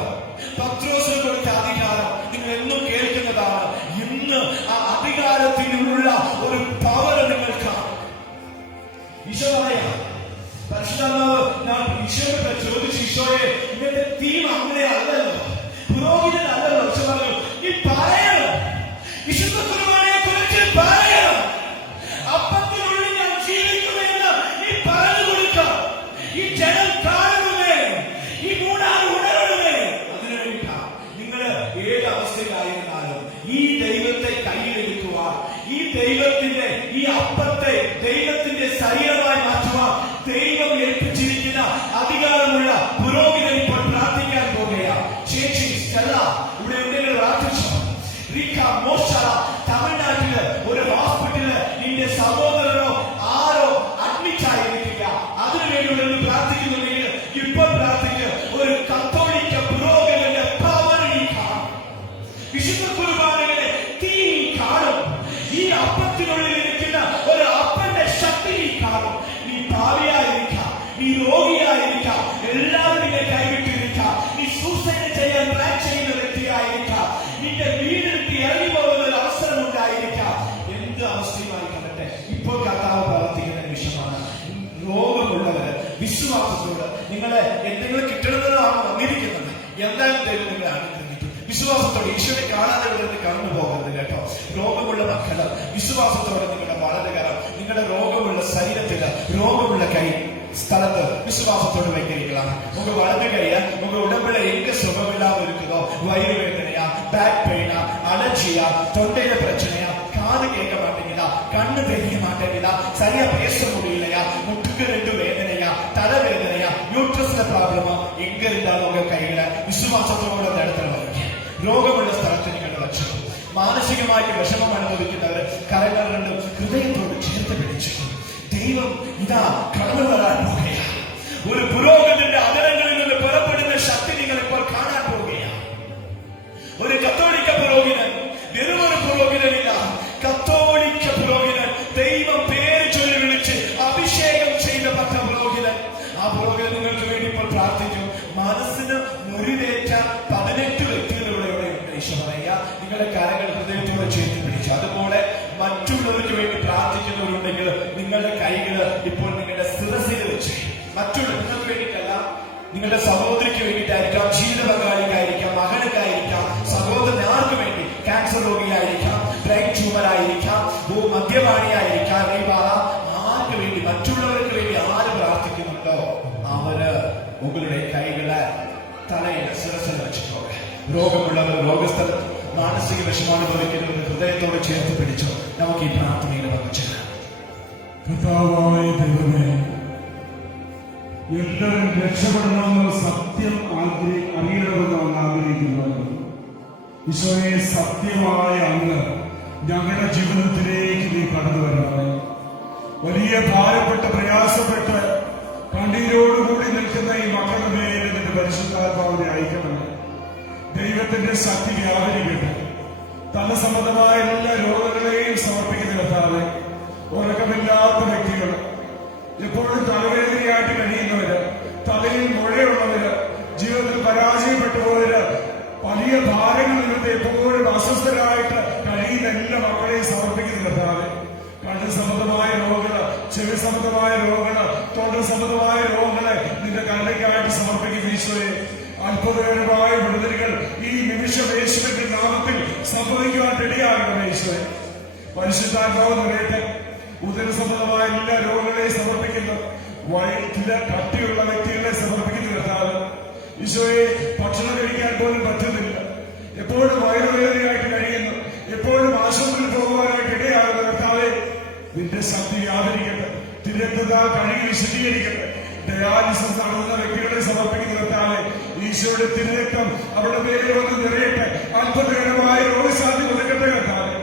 പത്രോസിന് കൊടുത്ത അധികാരം നിങ്ങൾ എന്നും കേൾക്കുന്നതാണ്. ഇന്ന് ആ അധികാരത്തിനുള്ള ഒരു പവർ നിങ്ങൾക്കാണ്. ഈശോ പറയാം, പരിശുദ്ധാത്മാവ് ഞാൻ ഈശോയോട് ചോദിച്ചു, ഈശോയെ ഇന്നത്തെ തീം അങ്ങനെ അല്ലല്ലോ, പുരോഹിതനല്ലല്ലോ. ഈശോ പറഞ്ഞു, നീ പറയണം, വിശുദ്ധ കുർബാനയെ കുറിച്ച് പറയണം. അപ്പത്തിനുള്ളിൽ ഞാൻ ജീവിക്കുമെന്ന് നീ പറഞ്ഞു കൊടുക്കാം. ഈ ജനം കാണുമേ, ഈ മൂന്നാർ ഉണരണമേ. അതിനുവേണ്ടിട്ടാ നിങ്ങൾ ഏത് അവസ്ഥയിലായിരുന്നാലും ഈ ദൈവത്തെ കയ്യിലെടുക്കുവാൻ, ഈ ദൈവത്തിന്റെ ഈ അപ്പത്തെ ദൈവത്തിന്റെ ശരീരമായി മാറ്റുവാൻ ദൈവം ഏൽപ്പിച്ചിരിക്കുന്ന അധികാരമുള്ള പുരോഹിതൻ ഇപ്പോൾ പ്രാർത്ഥിക്കാൻ പോകുകയാണ്. ചേച്ചി സ്റ്റെല്ല ഇവിടെ എന്തെങ്കിലും പ്രാർത്ഥിച്ചോ? തമിഴ്നാട്ടില് ഒരു ഹോസ്പിറ്റലില് നിന്റെ സഹോദരനോ ആരോ അഡ്മിറ്റ് ആയിരിക്കുക. അതിനുവേണ്ടി പ്രാർത്ഥിക്കുന്നുണ്ടെങ്കിൽ ഇപ്പോൾ പ്രാർത്ഥിക്കുക. ഒരു കത്തോലിക്ക പുരോഹിതന്റെ പവർ നീ കാണും. വിശുദ്ധ കുർബാനകളെ തീ കാണും. ഈ അപ്പത്തിനുള്ളിൽ ഇരിക്കുന്ന ഒരു അപ്പന്റെ ശക്തി നീ കാണും. നീ ഭാവിയായിരിക്കാം, നീ രോഗിയായിരിക്കാം, എല്ലാവരും നിന്നെ കൈവിട്ടിരിക്കാം, നീ സൂസൈഡ് ചെയ്യാൻ പ്ലാൻ ചെയ്യുന്ന വ്യക്തിയായിരിക്കാം, നിന്റെ വീടിനെത്തി ഇറങ്ങി പോകുന്ന ഒരു അവസരം ഉണ്ടായിരിക്കാം. എന്ത് അവസ്ഥയുമായിക്കട്ടെ, ഇപ്പോൾ കർത്താവ് പ്രവർത്തിക്കുന്ന നിമിഷമാണ്. രോഗമുള്ളവര് വിശ്വാസത്തോട് നിങ്ങളെ എന്തെങ്കിലും കിട്ടണമെന്നാണ് വന്നിരിക്കുന്നത്. എന്തായാലും ദൈവം നിങ്ങളെ അനുഗ്രഹിക്കും. വിശ്വാസത്തോടെ ഈശോയെ കാണാതെ ഇവിടെ കടന്നു പോകരുത് കേട്ടോ. രോഗമുള്ള മക്കള് വിശ്വാസത്തോടെ നിങ്ങളുടെ വലതുകരം, നിങ്ങളുടെ രോഗമുള്ള ശരീരത്തില്, രോഗമുള്ള കൈ സ്ഥലത്ത് വിശ്വാസത്തോട് வைக்கிறீங்களா? உங்க வலது கைய உங்க உடம்புல எங்க சுகம் இல்லாம இருக்குதோ, வயிறு வேதனையா, பேக் பெயினா, அலர்ஜியா, தொண்டையில பிரச்சனையா, காது கேட்க மாட்டேங்குதா, கண்ணு தெரிய மாட்டேங்குதா, சரியா பேச முடியலையா, முட்டுக்கு 2 வேதனையா, தலை வேதனையா, யூட்ரஸ்ல ப்ராப்ளமா, எங்க இருந்தாலும் உங்க கையில விசுவாசத்தோட அந்த இடத்துல வைங்க. രോഗമുള്ള സ്ഥലത്ത് നിങ്ങൾ വച്ചു. മാനസികമായിട്ട് വിഷമം അനുഭവിക്കുന്നവർ കരങ്ങൾ രണ്ടും ഹൃദയത്തോട് ചേർത്ത് പിടിച്ചു. ദൈവം ഇതാ കടന്നു വരാൻ പോകുകയാണ്. ഒരു പുരോഹിതന്റെ അതരങ്ങളിൽ നിന്ന് പുറപ്പെടുന്ന ശക്തി നിങ്ങൾ ഇപ്പോൾ കാണാൻ പോവുകയാണ്. ഒരു കത്തോലിക്ക പുരോഹിതൻ, വെറും ഒരു പുരോഹിതനില്ല, കത്തോലിക്ക പുരോഹിതൻ, ദൈവം പേര് ചൊല്ലി വിളിച്ച് അഭിഷേകം ചെയ്യപ്പെട്ട പുരോഹിതൻ. ആ പുരോഹിതൻ നിങ്ങൾക്ക് വേണ്ടി ഇപ്പോൾ പ്രാർത്ഥിക്കും. മനസ്സിന് മുറിവേറ്റ 18 വ്യക്തികളിലൂടെ ഈശോ പറയുക, നിങ്ങളുടെ കരങ്ങൾ ഹൃദയത്തോടെ ചേർത്ത് പിടിച്ചു. അതുപോലെ മറ്റുള്ളവർക്ക് വേണ്ടി പ്രാർത്ഥിക്കുന്നവരുണ്ടെങ്കിൽ നിങ്ങളുടെ കൈകൾ ഇപ്പോൾ നിങ്ങളുടെ ശിരസിൽ വെച്ച്, മറ്റുള്ള നിങ്ങൾക്ക് വേണ്ടിയിട്ടല്ല, നിങ്ങളുടെ സഹോദരിക്ക് വേണ്ടിയിട്ടായിരിക്കാം, ജീവിത പങ്കാളിക്കായിരിക്കാം, മകനുക്കായിരിക്കാം, സഹോദരൻ ആർക്ക് വേണ്ടി, ക്യാൻസർ രോഗിയായിരിക്കാം, ബ്രെയിൻ ട്യൂമർ ആയിരിക്കാം, മദ്യപാനിയായിരിക്കാം, ആർക്ക് വേണ്ടി, മറ്റുള്ളവർക്ക് വേണ്ടി ആര് പ്രാർത്ഥിക്കുന്നുണ്ടോ അവര് മുകളുടെ കൈകള് തലയിൽ ശിരസിൽ വെച്ചിട്ടുള്ളത്. രോഗമുള്ളവർ രോഗസ്ഥലത്ത്, മാനസിക വിഷമാനുഭവിക്കുന്നവർ ഹൃദയത്തോട് ചേർത്ത് പിടിച്ചോ. നമുക്ക് ഈ പ്രാർത്ഥനയിൽ വന്നിച്ചില്ല. കർത്താവായ ദൈവമേ, എല്ലാവരും രക്ഷപ്പെടണമെന്ന് സത്യം അറിയണമെന്ന് ആഗ്രഹിക്കുന്നു. ഈശോയെ, സത്യമായ അങ്ങ് ഞങ്ങളുടെ ജീവിതത്തിലേക്ക് നീ കടന്നു വരാതെ, വലിയ ഭാരപ്പെട്ട് പ്രയാസപ്പെട്ട് കണ്ണീരോടുകൂടി നിൽക്കുന്ന ഈ മക്കളുടെ മേലെ നിന്റെ പരിശുദ്ധാത്മാവിനെ അയക്കണമേ. ദൈവത്തിന്റെ ശക്തി വ്യാപരിക്കട്ടെ. തലസംബന്ധമായ എല്ലാ രോഗങ്ങളെയും സമർപ്പിക്കുന്ന കർത്താവേ, ഉറക്കമില്ലാത്ത വ്യക്തികൾ, എപ്പോഴും തലവേദനയായിട്ട് കഴിയുന്നവര്, തലയിൽ മുഴയുള്ളവര്, ജീവിതത്തിൽ പരാജയപ്പെട്ടു പോയവര്, വലിയ ഭാരങ്ങൾ നിമിത്തം എപ്പോഴും അസ്വസ്ഥരായിട്ട് കഴിയുന്ന എല്ലാ മക്കളെയും സമർപ്പിക്കുന്ന കർത്താവേ, കണ്ണ് സംബന്ധമായ രോഗങ്ങള്, ചെവി സംബന്ധമായ രോഗങ്ങള്, തൊണ്ട സംബന്ധമായ രോഗങ്ങളെ നിന്റെ കരുണയ്ക്കായിട്ട് സമർപ്പിക്കുന്ന ഈശോയെ, അത്ഭുതകരമായ വിടുതലുകൾ ഈ നിമിഷം യേശുവിന്റെ നാമത്തിൽ സംഭവിക്കുവാൻ ഇടയാകണം. ഈശോയെ, പരിശുദ്ധാത്മാവ് നിറയട്ടെ. ഉദര സംബന്ധമായ എല്ലാ രോഗങ്ങളെയും സമർപ്പിക്കുന്നു. വയറ്റില് കട്ടിയുള്ള വ്യക്തികളെ സമർപ്പിക്കുന്നു കർത്താവ്. ഈശോയെ, ഭക്ഷണം കഴിക്കാൻ പോലും പറ്റുന്നില്ല, എപ്പോഴും വയറുവേദനയായിട്ട് കഴിയുന്നു, എപ്പോഴും ആശുപത്രിയിൽ പോകുവാനായിട്ട് ഇടയാകുന്ന കർത്താവെ, നിന്റെ ശക്തി വ്യാപരിക്കട്ടെ. തിരക്കതാൽ കഴുകി വിശദീകരിക്കട്ടെ. ഡയാലിസിസ് നടത്തുന്ന വ്യക്തികളെ സമർപ്പിക്കുന്ന കർത്താവെ, ഈശോയുടെ തിരക്കം അവരുടെ പേര് വന്ന് നിറയട്ടെ. അത്ഭുതകരമായ രോഗശാന്തി കൊടുക്കട്ടെ കർത്താവെ.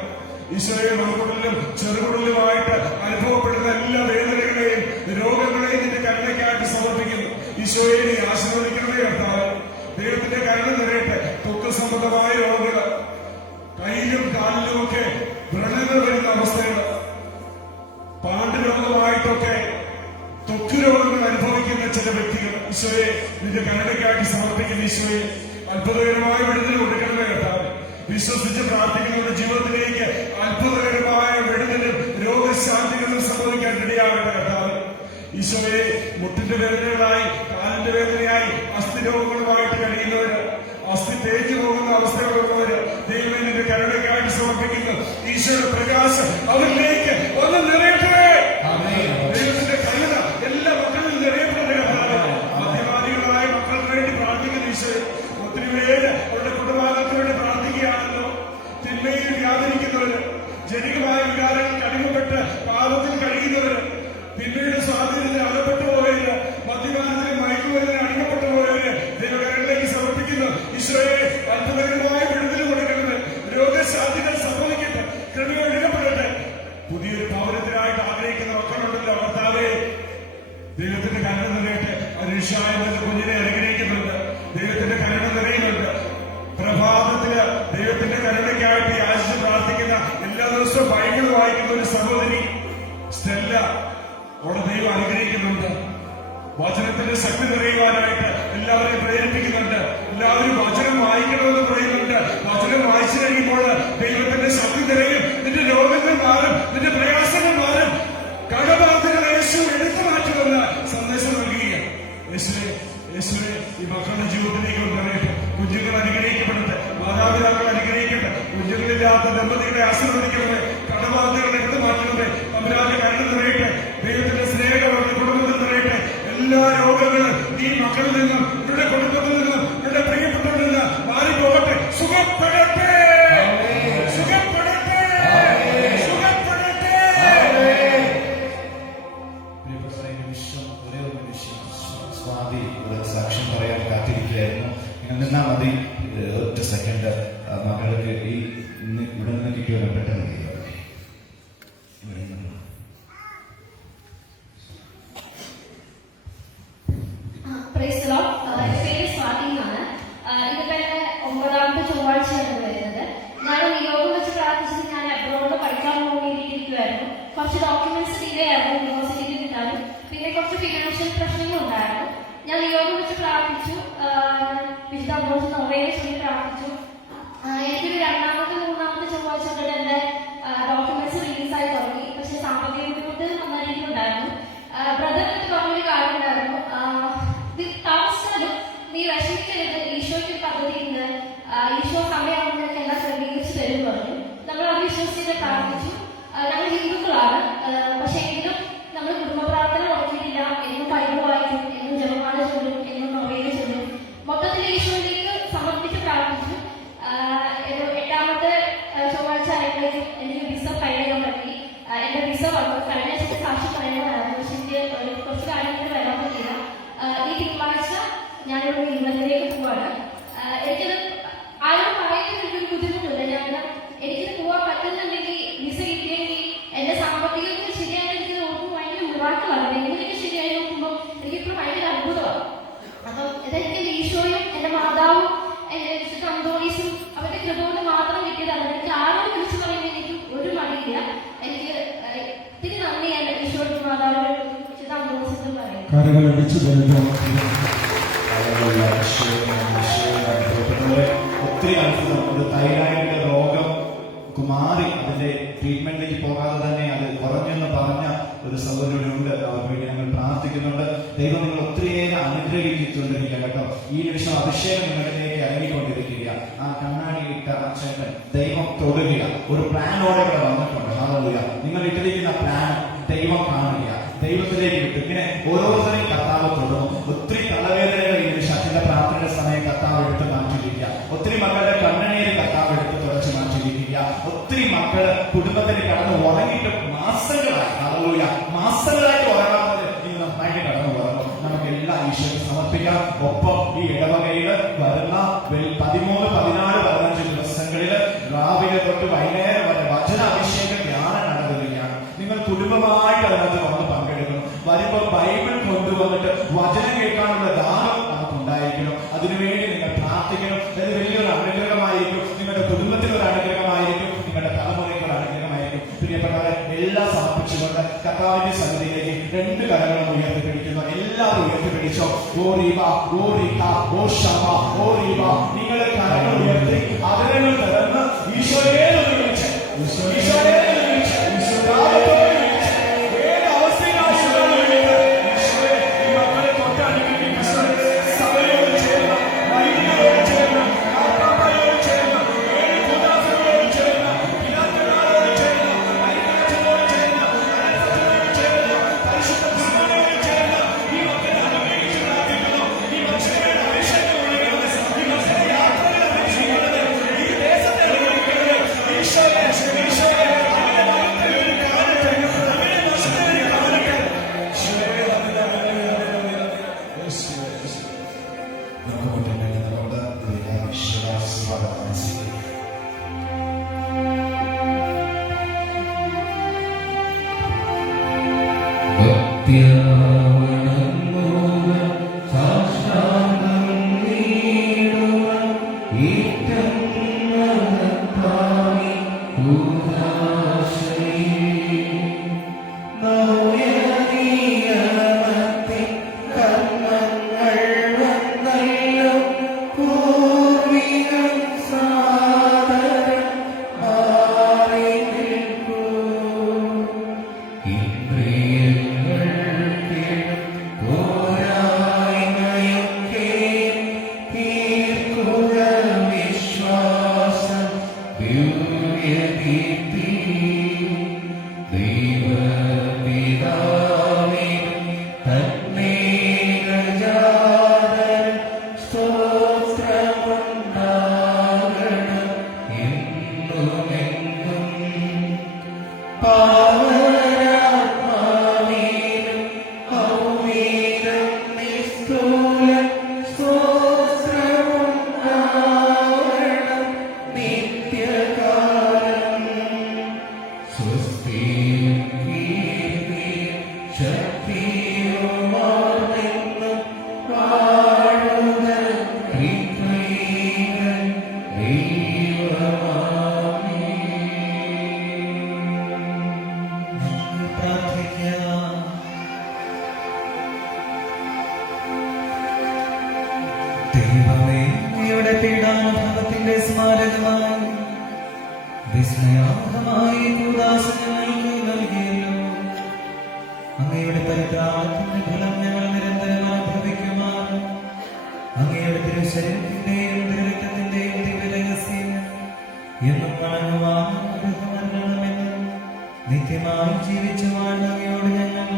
ഈശോയെ, മറുകുടലിലും ചെറുകുടലിലുമായിട്ട് അനുഭവപ്പെടുന്ന എല്ലാ വേദനകളെയും രോഗങ്ങളെയും നിന്റെ കരുണയ്ക്കായിട്ട് സമർപ്പിക്കുന്നു. ഈശോയെ, നീ ആശീർവദിക്കണമേ കർത്താവെ. ദൈവത്തിന്റെ കരുണ നിറയട്ടെ. ത്വക്ക് സംബന്ധമായ രോഗങ്ങൾ, കയ്യിലും കാലിലുമൊക്കെ വ്രണങ്ങൾ വരുന്ന അവസ്ഥകൾ, പാണ്ഡുരോഗമായിട്ടൊക്കെ ത്വക്ക് രോഗങ്ങൾ അനുഭവിക്കുന്ന ചില വ്യക്തികൾ, ഈശോയെ, നിന്റെ കരുണയ്ക്കായിട്ട് സമർപ്പിക്കുന്ന ഈശോയെ, അത്ഭുതകരമായ വിടുതൽ കൊടുക്കണമേ കർത്താവെ. വിശ്വസിച്ച് പ്രാർത്ഥിക്കുന്നവരുടെ ജീവിതത്തിലേക്ക് അത്ഭുതകരമായ വിടുതലും രോഗശാന്തികളും സംഭവിക്കാൻ ഇടയാകട്ടെ കർത്താവെ. ഈശോയെ, മുട്ടിന്റെ വേദനകളായി, കാലിന്റെ വേദനയായി, അസ്ഥി രോഗങ്ങളുമായിട്ട് കഴിയുന്നവര്, അസ്ഥി തേച്ചു പോകുന്ന അവസ്ഥകളുള്ളവര്, ദൈവം നിന്റെ കരുണയ്ക്കായിട്ട് സമർപ്പിക്കുന്നു. ഈശോയുടെ പ്രകാശം അവരിലേക്ക് ഒന്ന് നിറയട്ടെ. ദൈവത്തിന്റെ കരുണ എല്ലാ മക്കളിലും നിറയപ്പെടട്ടെ കർത്താവെ. മദ്യപാനികളായ മക്കൾക്ക് വേണ്ടി പ്രാർത്ഥിക്കുന്ന ഈശോയെ, ഒത്തിരി പേര് അവരുടെ കുടുംബാംഗങ്ങൾക്ക് വേണ്ടി പ്രാർത്ഥിക്കുകയാണല്ലോ. തിന്മയിൽ വ്യാപരിക്കുന്നവര്, ജനികമായ വികാരങ്ങൾക്ക് അടിമപ്പെട്ട് പാപത്തിൽ കഴിയുന്നവര്, തിന്മയുടെ സ്വാധീനത്തിൽ അകപ്പെട്ടു പോയവര്, മദ്യപാനത്തിന് മയക്കുമരുന്നിന് അടിമപ്പെട്ടു പോയവര് ദൈവകരങ്ങളിലേക്ക് സമർപ്പിക്കുന്നു. ഈശോയെ, അത്ഭുതകരമായ വിടുതൽ കൊടുക്കുന്നത്, രോഗശാന്തികൾ സംഭവിക്കട്ടെ, കൃപകൾ ഇടപെടട്ടെ. പുതിയൊരു ഭവനത്തിനായിട്ട് ആഗ്രഹിക്കുന്ന മക്കളുണ്ടല്ലോ കർത്താവേ, ദൈവത്തിന്റെ കരുണ നിറയട്ടെ. അരീഷായ കുഞ്ഞിനെ അനുഗ്രഹിക്കുന്നുണ്ട്, ദൈവത്തിന്റെ കരുണ നിറയുന്നുണ്ട്. പ്രഭാതത്തില് ദൈവത്തിന്റെ കരുണയ്ക്കായിട്ട് യാചിച്ച് പ്രാർത്ഥിക്കുന്ന, എല്ലാ ദിവസവും ബൈബിൾ വായിക്കുന്ന ഒരു സഹോദരി സ്റ്റെല്ല, അവിടെ ദൈവം അനുഗ്രഹിക്കുന്നുണ്ട്. വചനത്തിന്റെ ശക്തി നിറയുവാനായിട്ട് എല്ലാവരെയും പ്രേരിപ്പിക്കുന്നുണ്ട്. എല്ലാവരും വചനം വായിക്കണമെന്ന് പറയുന്നുണ്ട്. വചനം വായിച്ചു കഴിയുമ്പോൾ ദൈവത്തിന്റെ ശക്തി നിറയും. നിന്റെ രോഗങ്ങൾ മാറും, നിന്റെ പ്രയാസങ്ങൾ മാറും. കടബാധ്യത യേശു എടുത്തു മാറ്റുമെന്ന് സന്ദേശം നൽകുകയാണ്. യേശുവെ, ഈ മക്കളുടെ ജീവിതത്തിലേക്ക് നിറയട്ടെ. കുഞ്ഞുങ്ങൾ അനുഗ്രഹിക്കപ്പെടട്ടെ, മാതാപിതാക്കൾ അനുഗ്രഹിക്കട്ടെ. കുഞ്ഞുങ്ങളില്ലാത്ത ദമ്പതികളെ ആശീർവദിക്കണമേ. കടബാധ്യതകൾ എടുത്തു മാറ്റണമേ. തമ്പുരാന്റെ കരുണ നിറയട്ടെ. ദൈവത്തിന്റെ സ്നേഹം അവരുടെ കുടുംബത്തിൽ നിറയട്ടെ. എല്ലാ രോഗങ്ങളും ഈ മക്കളിൽ നിന്നും, ഇവരുടെ കുടുംബത്തിൽ നിന്നും, ഇവരുടെ പ്രിയപ്പെട്ടവരിൽ നിന്ന് മാറിപ്പോകട്ടെ. സുഖപ്പെടട്ടെ, സുഖപ്പെടട്ടെ, സുഖപ്പെടട്ടെ. ഒരേ ഒരു നിമിഷം സ്വാതി ഒരു സാക്ഷ്യം പറയാൻ കാത്തിരിക്കുകയായിരുന്നു. നിങ്ങൾ നിന്നാ മതി. ഒറ്റ സെക്കൻഡ് മകൾക്ക് ഈ ഇവിടെ നിന്ന് അനുഗ്രഹിക്കുമെന്ന് പെട്ടെന്ന് ചെയ്യുക. Price the Lord. എൻ്റെ പേര് സ്വാതി എന്നാണ്. ഇതിപ്പോൾ എൻ്റെ 9ാമത്തെ ചൊവ്വാഴ്ചയാണ് വരുന്നത്. ഞാൻ നിയോഗം വെച്ച് പ്രാർത്ഥിച്ചത് ഞാൻ അബ്രോഡ് പഠിക്കാൻ വേണ്ടിയിരിക്കുമായിരുന്നു. കുറച്ച് ഡോക്യുമെന്റ്സ് ഡിലേ ആയിരുന്നു യൂണിവേഴ്സിറ്റിയിൽ കിട്ടാനും, പിന്നെ കുറച്ച് ഫിനാൻഷ്യൽ പ്രശ്നങ്ങളുണ്ടായിരുന്നു. ഞാൻ നിയോഗം വെച്ച് പ്രാർത്ഥിച്ചു, വിശുദ്ധ അബ്രോഡ് നൊവേന ചൊല്ലി പ്രാർത്ഥിച്ചു. എനിക്കൊരു 2ാമത്തെ 3ാമത്തെ ചൊവ്വാഴ്ച തൊട്ട് എൻ്റെ ഡോക്യുമെന്റ്സ് റിലീസായി തുടങ്ങി. പക്ഷേ സാമ്പത്തിക ബുദ്ധിമുട്ട് നല്ല രീതിയിലുണ്ടായിരുന്നു. ബ്രദർ എനിക്ക് പറഞ്ഞൊരു കാര്യം ഉണ്ടായിരുന്നു, താമസിച്ചാലും നീ വിഷമിക്കരുത്, ഈശോയ്ക്ക് പദ്ധതിയുണ്ട്, ഈശോ സമയമാകുമ്പോൾ നിനക്ക് എല്ലാം ക്രമീകരിച്ച് തരും പറഞ്ഞു. നമ്മൾ അത് വിശ്വസിച്ച് പ്രാർത്ഥിച്ചു. ഞങ്ങൾ ഹിന്ദുക്കളാണ്, പക്ഷെ എങ്കിലും നമ്മൾ കുടുംബ പ്രാർത്ഥന തുടങ്ങിയിട്ടില്ല. എന്നും ബൈബിൾ വായിക്കും, എന്നും ജപമാല ചൊല്ലും, എന്നും നൊവേന ചൊല്ലും. മൊത്തത്തിൽ ഈശോയിലേക്ക് സമർപ്പിച്ച് പ്രാർത്ഥിച്ചു. 8ാമത്തെ ചൊവ്വാഴ്ച ആയപ്പോഴേക്കും എനിക്ക് വിസ ഫയൽ ചെയ്യാൻ പറ്റി. എന്റെ വിസ വന്നു. കഴിഞ്ഞ ആഴ്ച സാക്ഷി പറയുന്നതായിരുന്നു, പക്ഷെ എനിക്ക് കുറച്ച് കാര്യങ്ങൾ വരാൻ പറ്റില്ല. ഈ തിങ്കളാഴ്ച ഞാനിവിടെ ഇംഗ്ലണ്ടിലേക്ക് പോവാണ്. എനിക്കത് ആരും പറയുന്നത് എനിക്കൊരു ബുദ്ധിമുട്ടില്ല. എനിക്കിത് പോവാൻ പറ്റുന്നുണ്ടെങ്കിൽ, വിസ കിട്ടിയെങ്കിൽ എന്റെ സാമ്പത്തികത്തിൽ ശരിയായിട്ട് എനിക്ക് നോക്കുമ്പോൾ ഭയങ്കര മുറാക്കളാണ്. എങ്ങനെയൊക്കെ ശരിയായി നോക്കുമ്പോൾ എനിക്കിപ്പോൾ ഭയങ്കര അത്ഭുതമാണ്. അപ്പം ഇതെനിക്ക് ഈശോയും എന്റെ മാതാവും എന്റെ വിശുദ്ധ അന്തോണീസും അവരുടെ കൃപ കൊണ്ട് മാത്രം കിട്ടിയതാണ്. എനിക്ക് ആരോട് വിളിച്ചു പറയുന്നത് എനിക്ക് ഒരു മടിയില്ല. എനിക്ക് ഒത്തിരി നന്ദി എന്റെ ഈശോയുടെ മാതാവിനോട് വിശുദ്ധ അന്തോണീസിനും പറയുന്നു. ഒത്തിരി അത്ഭുതം. ഒരു തൈറോയിഡിന്റെ രോഗം കുമാരി അതിന്റെ ട്രീറ്റ്മെന്റിലേക്ക് പോകാതെ തന്നെ അത് കുറഞ്ഞെന്ന് പറഞ്ഞ ഒരു സഹോദരനുണ്ട്. അവർക്ക് വേണ്ടി ഞങ്ങൾ പ്രാർത്ഥിക്കുന്നുണ്ട്. ദൈവം നിങ്ങൾ ഒത്തിരിയേറെ അനുഗ്രഹിച്ചുകൊണ്ടിരിക്കുക കേട്ടോ. ഈ നിമിഷം അഭിഷേകം നിങ്ങളിലേക്ക് ഇറങ്ങിക്കൊണ്ടിരിക്കുക. ആ കണ്ണാടിയിട്ട ആ ചേട്ടൻ ദൈവം തൊടുക. ഒരു പ്ലാനോടെ ഇവിടെ വന്നിട്ടുണ്ട്. ഹല്ലേലൂയ. നിങ്ങൾ ഇട്ടിരിക്കുന്ന പ്ലാൻ ദൈവം കാണുക, ദൈവത്തിലേക്ക് വിട്ടു. ഇങ്ങനെ ഓരോരുത്തരെയും കർത്താവ് തൊടുന്നു. ഒത്തിരി തലവേദനകൾ ഈ നിമിഷം അച്ഛന്റെ പ്രാർത്ഥനയുടെ സമയം കർത്താവ് എടുത്ത് മാറ്റിയിരിക്കുക. ഒത്തിരി മക്കളുടെ കണ്ണുനീര് കർത്താവ് എടുത്ത് തുടച്ച് മാറ്റിയിരിക്കുക. ഒത്തിരി മക്കള് കുടുംബത്തിന് കടന്ന് ഉറങ്ങിയിട്ട് മാസങ്ങളായി, ഹല്ലേലൂയ, മാസങ്ങളായിട്ട് ഉറങ്ങാത്തത് ഇന്ന് നന്നായിട്ട് കടന്നു ഉറങ്ങും. നമുക്ക് എല്ലാം ഈശോയ്ക്ക് സമർപ്പിക്കാം. ഒപ്പം ഈ ഇടവകയിൽ വരുന്ന 13, 14, 15 ദിവസങ്ങളില് രാവിലെ തൊട്ട് വൈകുന്നേരം വരെ വചനാഭിഷേക ധ്യാനം നടത്തുകയാണ്. നിങ്ങൾ കുടുംബമായിട്ട് അതിനകത്ത് വന്ന് പങ്കെടുക്കണം. വരുമ്പോൾ ബൈബിൾ കൊണ്ടുവന്നിട്ട് വചനം കേൾക്കാനുള്ള ദാനം നമുക്കുണ്ടായിരിക്കണം. അതിനുവേണ്ടി നിങ്ങൾ പ്രാർത്ഥിക്കണം. അത് വലിയൊരു അനുഗ്രഹമായിരിക്കും. നിങ്ങളുടെ കുടുംബത്തിന് ഒരു അനുഗ്രഹമായിരിക്കും. നിങ്ങളുടെ തലമുറയ്ക്ക് ഒരു അനുഗ്രഹമായിരിക്കും. പ്രിയപ്പെട്ടവരെ, എല്ലാം സമർപ്പിച്ചുകൊണ്ട് കർത്താവിന്റെ സന്നിധിയിലേക്ക് 2 കരങ്ങളും ഉയർത്തിപ്പിടിക്കുന്നു. എല്ലാവരും ഉയർത്തിപ്പിടിച്ചോ. ഓ റീബ, ഓ റീക, ഓ ശമ, ഓ റീബ. നിങ്ങളുടെ കരങ്ങൾ ഉയർത്തി അതിരങ്ങൾ തുറന്ന് ഈശോയെ വിളിച്ച്, ഈശോയെ വിളിച്ച്, ഏത് അവസ്ഥയിലാണെങ്കിലും ഈശോയെ ഈ മക്കളെ തൊട്ടനുഗ്രഹിക്കുന്നു. സഭയോട് ചേർന്ന്, വൈദികരോട് ചേർന്ന്, കാപ്പാപ്പായോട് ചേർന്ന്, 7 കൂതാശകളോട് ചേർന്ന്, പിതാക്കന്മാരോട് ചേർന്ന്, വൈദികരോട് ചേർന്ന്, അനന്തത്തോട് ചേർന്ന്, പരിശുദ്ധ കുർബാനയോട് ചേർന്ന് ഈ മക്കളെ അനുഗ്രഹിച്ച് പ്രാർത്ഥിക്കുന്നു. ഈ മക്കളുടെ അഭിഷേകം ഉയരുന്നത്, ഈ മക്കളുടെ യാത്രകൾ അനുഗ്രഹിക്കുന്നത്, ഈ ദേശത്തെ അനുഗ്രഹിക്കുന്നത്. ഈശോയെ, ഈശോയെ അവരെ മകത്തെ ഒരു കാണട്ടെ, അവരെ മകത്തെ ഒരു കാണട്ടെ. ഈശോയെ നമുക്ക് മുന്നിൽ നിന്നുകൊണ്ട് ഈശോയാശീർവാദം മനസ്സിലാക്കി. നിത്യകാലം സ്നേഹാർഹമായ കൂദാശ ഞങ്ങൾക്ക് നൽകിയല്ലോ. അങ്ങയുടെ പരിത്രാണത്തിന്റെ ഫലം ഞങ്ങൾ നിരന്തരം അനുഭവിക്കുമാറ് അങ്ങയുടെ തിരുശരീരത്തിന്റെയും തിരുരക്തത്തിന്റെയും ദിവ്യരഹസ്യം എന്നും കാണുവാണെന്ന് നിത്യമായി ജീവിച്ചു വാഴുന്ന അങ്ങയോട് ഞങ്ങൾ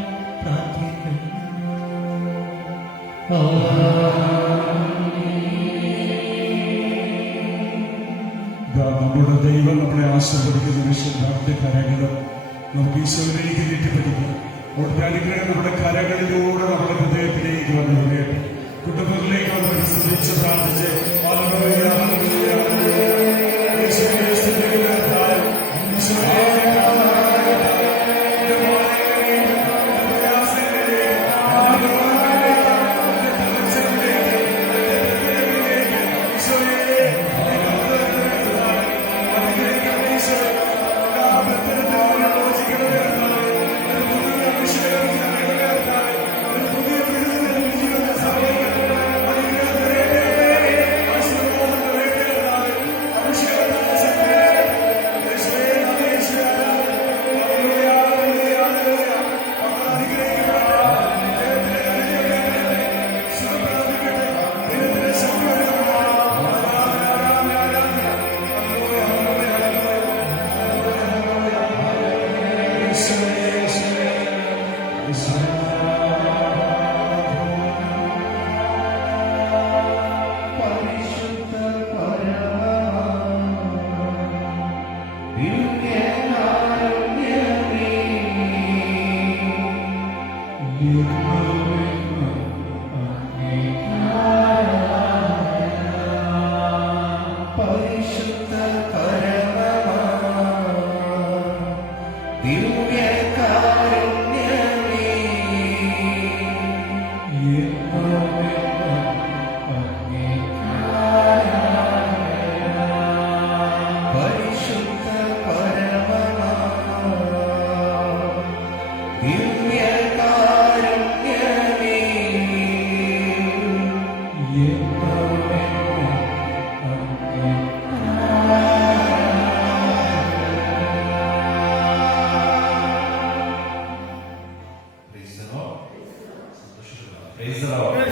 പ്രാർത്ഥിക്കുന്നു. നമ്മുടെ ദൈവം നമ്മളെ ആശീർവദിക്കുന്ന വിശുദ്ധാന്റെ കരങ്ങളും നമുക്ക് ഈശോയിലേക്ക് നീട്ടിപ്പിടിക്കും. അവിടുത്തെ അനുഗ്രഹം നമ്മുടെ കരകളിലൂടെ നമ്മുടെ ഹൃദയത്തിലേക്ക് വന്നു വീഴട്ടെ. കുടുംബങ്ങളിലേക്ക് വന്ന് സ്തുതിച്ച് പ്രാർത്ഥിച്ച് ഹല്ലേലൂയ, ഹല്ലേലൂയ, ഹല്ലേലൂയ. യേശുവേ, സ്തുതിക്കുന്നു കർത്താവേ. ഈശോയെ, Praise the Lord.